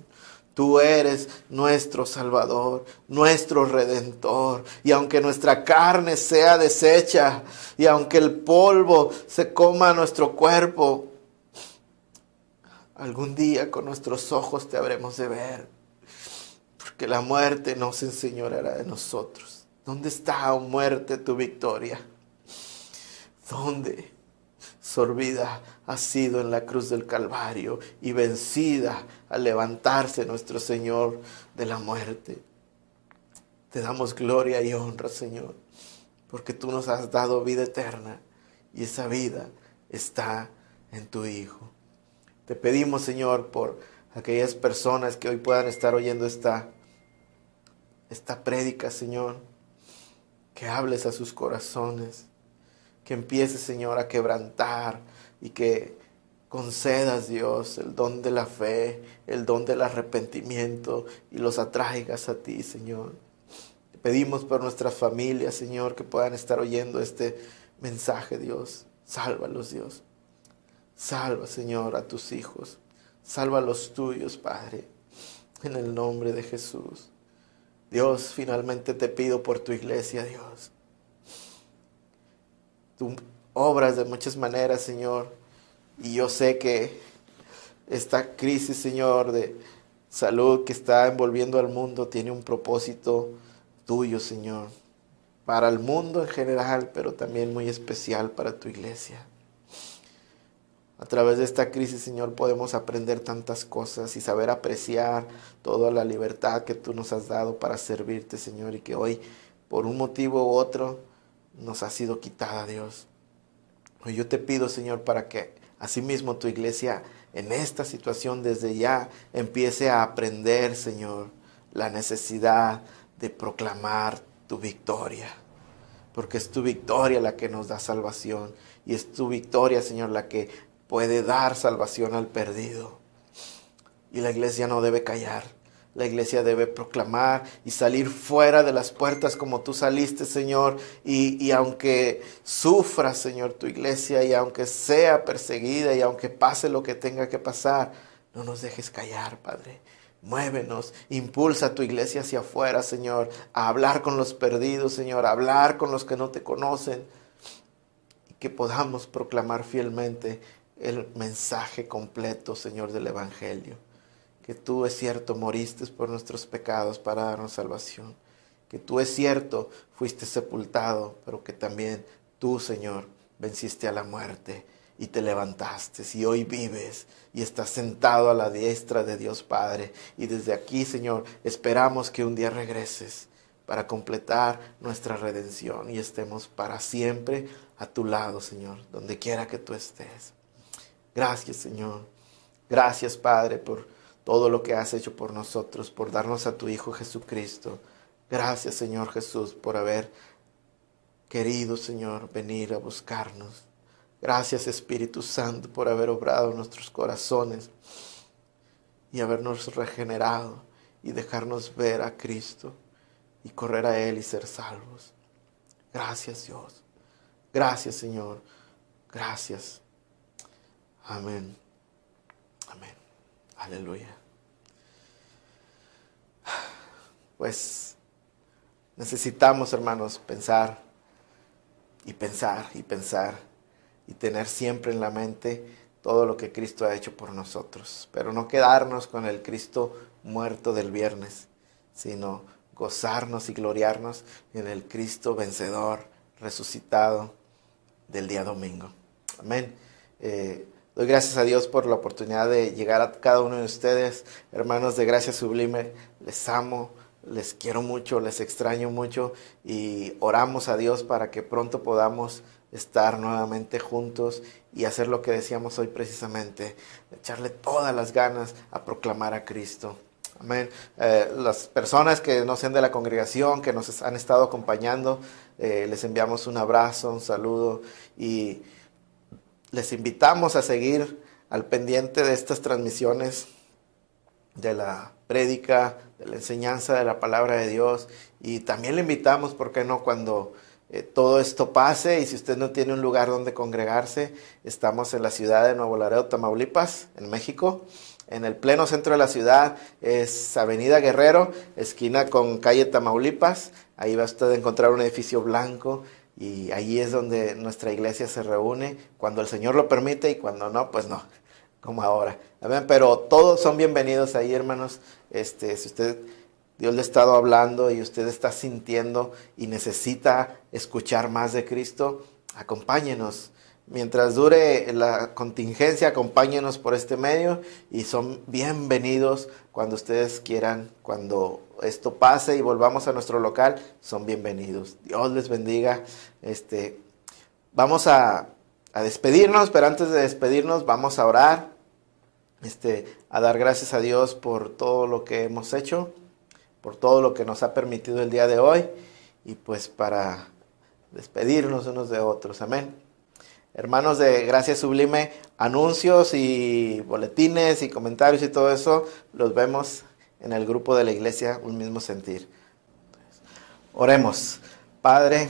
Tú eres nuestro Salvador, nuestro Redentor. Y aunque nuestra carne sea deshecha, y aunque el polvo se coma nuestro cuerpo, algún día con nuestros ojos te habremos de ver. Porque la muerte no se enseñoreará de nosotros. ¿Dónde está, oh muerte, tu victoria? ¿Dónde? Sorbida ha sido en la cruz del Calvario y vencida al levantarse nuestro Señor de la muerte. Te damos gloria y honra, Señor, porque tú nos has dado vida eterna y esa vida está en tu Hijo. Te pedimos, Señor, por aquellas personas que hoy puedan estar oyendo esta prédica, Señor, que hables a sus corazones, que empieces, Señor, a quebrantar y que concedas, Dios, el don de la fe, el don del arrepentimiento y los atraigas a ti, Señor. Te pedimos por nuestras familias, Señor, que puedan estar oyendo este mensaje, Dios. Sálvalos, Dios. Salva, Señor, a tus hijos. Salva a los tuyos, Padre, en el nombre de Jesús. Dios, finalmente te pido por tu iglesia, Dios. Tú obras de muchas maneras, Señor, y yo sé que esta crisis, Señor, de salud que está envolviendo al mundo tiene un propósito tuyo, Señor, para el mundo en general, pero también muy especial para tu iglesia. A través de esta crisis, Señor, podemos aprender tantas cosas y saber apreciar toda la libertad que tú nos has dado para servirte, Señor, y que hoy, por un motivo u otro, nos ha sido quitada, Dios. Hoy yo te pido, Señor, para que asimismo tu iglesia en esta situación desde ya empiece a aprender, Señor, la necesidad de proclamar tu victoria. Porque es tu victoria la que nos da salvación y es tu victoria, Señor, la que puede dar salvación al perdido. Y la iglesia no debe callar. La iglesia debe proclamar y salir fuera de las puertas como tú saliste, Señor. Y aunque sufra, Señor, tu iglesia, y aunque sea perseguida, y aunque pase lo que tenga que pasar, no nos dejes callar, Padre. Muévenos, impulsa a tu iglesia hacia afuera, Señor, a hablar con los perdidos, Señor, a hablar con los que no te conocen. que podamos proclamar fielmente el mensaje completo, Señor, del Evangelio. Que tú, es cierto, moriste por nuestros pecados para darnos salvación. Que tú, es cierto, fuiste sepultado, pero que también tú, Señor, venciste a la muerte y te levantaste. Y hoy vives y estás sentado a la diestra de Dios Padre. Y desde aquí, Señor, esperamos que un día regreses para completar nuestra redención y estemos para siempre a tu lado, Señor, donde quiera que tú estés. Gracias, Señor. Gracias, Padre, por todo lo que has hecho por nosotros, por darnos a tu Hijo Jesucristo. Gracias, Señor Jesús, por haber querido, Señor, venir a buscarnos. Gracias, Espíritu Santo, por haber obrado en nuestros corazones y habernos regenerado y dejarnos ver a Cristo y correr a Él y ser salvos. Gracias, Dios. Gracias, Señor. Gracias. Amén. Amén. Aleluya. Pues necesitamos, hermanos, pensar y pensar y pensar y tener siempre en la mente todo lo que Cristo ha hecho por nosotros. Pero no quedarnos con el Cristo muerto del viernes, sino gozarnos y gloriarnos en el Cristo vencedor, resucitado del día domingo. Amén. Doy gracias a Dios por la oportunidad de llegar a cada uno de ustedes, hermanos de Gracia Sublime. Les amo, les quiero mucho, les extraño mucho y oramos a Dios para que pronto podamos estar nuevamente juntos y hacer lo que decíamos hoy precisamente, echarle todas las ganas a proclamar a Cristo. Amén. Las personas que no sean de la congregación, que nos han estado acompañando, les enviamos un abrazo, un saludo y les invitamos a seguir al pendiente de estas transmisiones de la prédica, de la enseñanza de la palabra de Dios. Y también le invitamos, ¿por qué no?, cuando todo esto pase y si usted no tiene un lugar donde congregarse, estamos en la ciudad de Nuevo Laredo, Tamaulipas, en México. En el pleno centro de la ciudad es Avenida Guerrero, esquina con calle Tamaulipas. Ahí va usted a encontrar un edificio blanco y ahí es donde nuestra iglesia se reúne, cuando el Señor lo permite y cuando no, pues no, como ahora. Amén. Pero todos son bienvenidos ahí, hermanos. Si usted, Dios le ha estado hablando y usted está sintiendo y necesita escuchar más de Cristo, acompáñenos. Mientras dure la contingencia, acompáñenos por este medio y son bienvenidos cuando ustedes quieran. Cuando esto pase y volvamos a nuestro local, son bienvenidos. Dios les bendiga. Vamos a despedirnos, pero antes de despedirnos vamos a orar, a dar gracias a Dios por todo lo que hemos hecho, por todo lo que nos ha permitido el día de hoy y pues para despedirnos unos de otros. Amén. Hermanos de Gracia Sublime, anuncios y boletines y comentarios y todo eso, los vemos en el grupo de la iglesia Un Mismo Sentir. Oremos. Padre,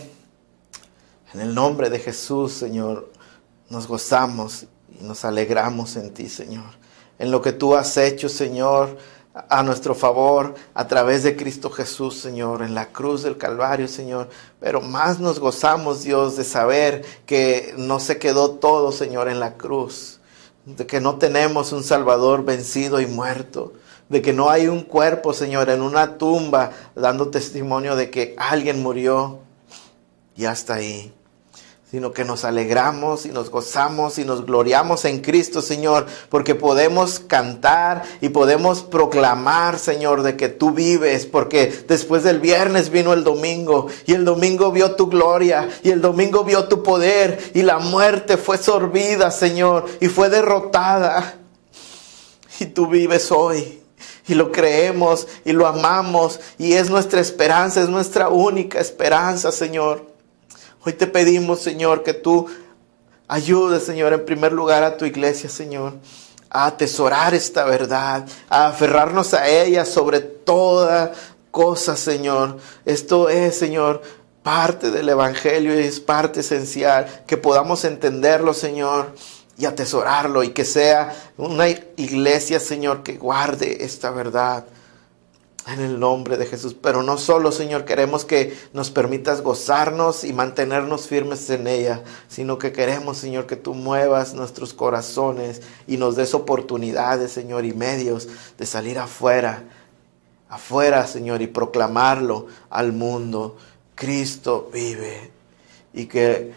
en el nombre de Jesús, Señor, nos gozamos y nos alegramos en ti, Señor. En lo que tú has hecho, Señor, a nuestro favor, a través de Cristo Jesús, Señor, en la cruz del Calvario, Señor. Pero más nos gozamos, Dios, de saber que no se quedó todo, Señor, en la cruz. De que no tenemos un Salvador vencido y muerto. De que no hay un cuerpo, Señor, en una tumba dando testimonio de que alguien murió y hasta ahí. Sino que nos alegramos y nos gozamos y nos gloriamos en Cristo, Señor, porque podemos cantar y podemos proclamar, Señor, de que tú vives, porque después del viernes vino el domingo, y el domingo vio tu gloria, y el domingo vio tu poder, y la muerte fue sorbida, Señor, y fue derrotada, y tú vives hoy. Y lo creemos y lo amamos, y es nuestra esperanza, es nuestra única esperanza, Señor. Hoy te pedimos, Señor, que tú ayudes, Señor, en primer lugar a tu iglesia, Señor, a atesorar esta verdad, a aferrarnos a ella sobre toda cosa, Señor. Esto es, Señor, parte del Evangelio y es parte esencial, que podamos entenderlo, Señor, y atesorarlo y que sea una iglesia, Señor, que guarde esta verdad. En el nombre de Jesús. Pero no solo, Señor, queremos que nos permitas gozarnos y mantenernos firmes en ella, sino que queremos, Señor, que tú muevas nuestros corazones y nos des oportunidades, Señor, y medios de salir afuera, Señor, y proclamarlo al mundo. Cristo vive. Y que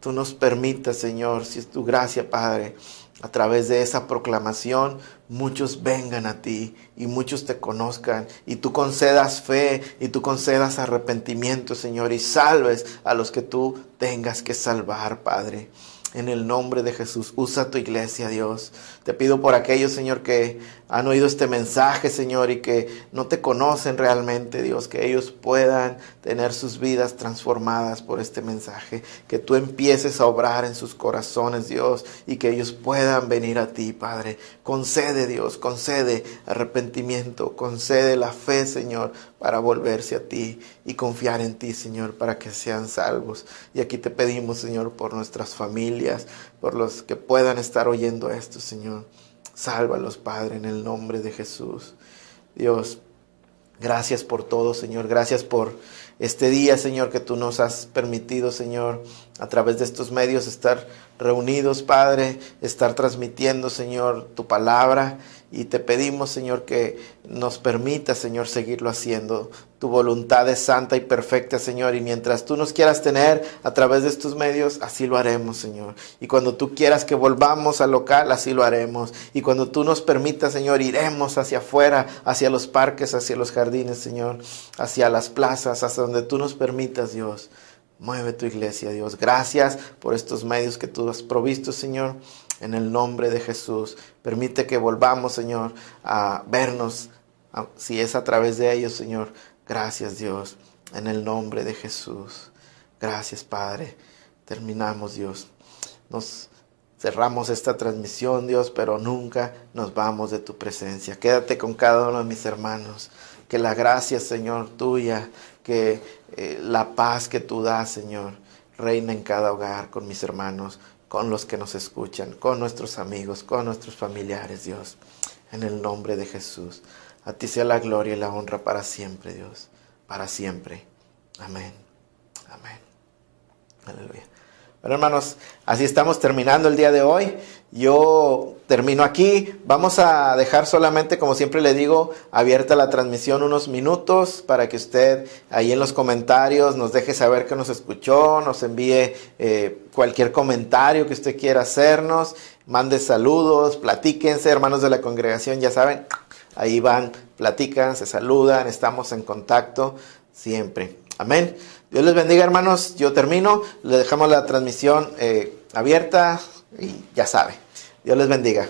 tú nos permitas, Señor, si es tu gracia, Padre, a través de esa proclamación, muchos vengan a ti y muchos te conozcan, y tú concedas fe y tú concedas arrepentimiento, Señor, y salves a los que tú tengas que salvar, Padre. En el nombre de Jesús, usa tu iglesia, Dios. Te pido por aquellos, Señor, que han oído este mensaje, Señor, y que no te conocen realmente, Dios, que ellos puedan tener sus vidas transformadas por este mensaje, que tú empieces a obrar en sus corazones, Dios, y que ellos puedan venir a ti, Padre. Concede, Dios, concede arrepentimiento, concede la fe, Señor, para volverse a ti y confiar en ti, Señor, para que sean salvos. Y aquí te pedimos, Señor, por nuestras familias, por los que puedan estar oyendo esto, Señor. Sálvalos, Padre, en el nombre de Jesús. Dios, gracias por todo, Señor. Gracias por este día, Señor, que tú nos has permitido, Señor, a través de estos medios estar reunidos, Padre, estar transmitiendo, Señor, tu palabra. Y te pedimos, Señor, que nos permita, Señor, seguirlo haciendo. Tu voluntad es santa y perfecta, Señor, y mientras tú nos quieras tener a través de estos medios, así lo haremos, Señor. Y cuando tú quieras que volvamos al local, así lo haremos. Y cuando tú nos permitas, Señor, iremos hacia afuera, hacia los parques, hacia los jardines, Señor, hacia las plazas, hasta donde tú nos permitas, Dios. Mueve tu iglesia, Dios. Gracias por estos medios que tú has provisto, Señor. En el nombre de Jesús, permite que volvamos, Señor, a vernos, si es a través de ellos, Señor. Gracias, Dios, en el nombre de Jesús. Gracias, Padre. Terminamos, Dios. Nos cerramos esta transmisión, Dios, pero nunca nos vamos de tu presencia. Quédate con cada uno de mis hermanos. Que la gracia, Señor, tuya, que la paz que tú das, Señor, reina en cada hogar con mis hermanos, con los que nos escuchan, con nuestros amigos, con nuestros familiares, Dios. En el nombre de Jesús. A ti sea la gloria y la honra para siempre, Dios. Para siempre. Amén. Amén. Aleluya. Bueno, hermanos, así estamos terminando el día de hoy. Yo termino aquí. Vamos a dejar solamente, como siempre le digo, abierta la transmisión unos minutos para que usted ahí en los comentarios nos deje saber que nos escuchó, nos envíe cualquier comentario que usted quiera hacernos, mande saludos, platíquense, hermanos de la congregación, ya saben, ahí van, platican, se saludan, estamos en contacto siempre. Amén. Dios les bendiga, hermanos. Yo termino. Le dejamos la transmisión abierta y ya sabe. Dios les bendiga.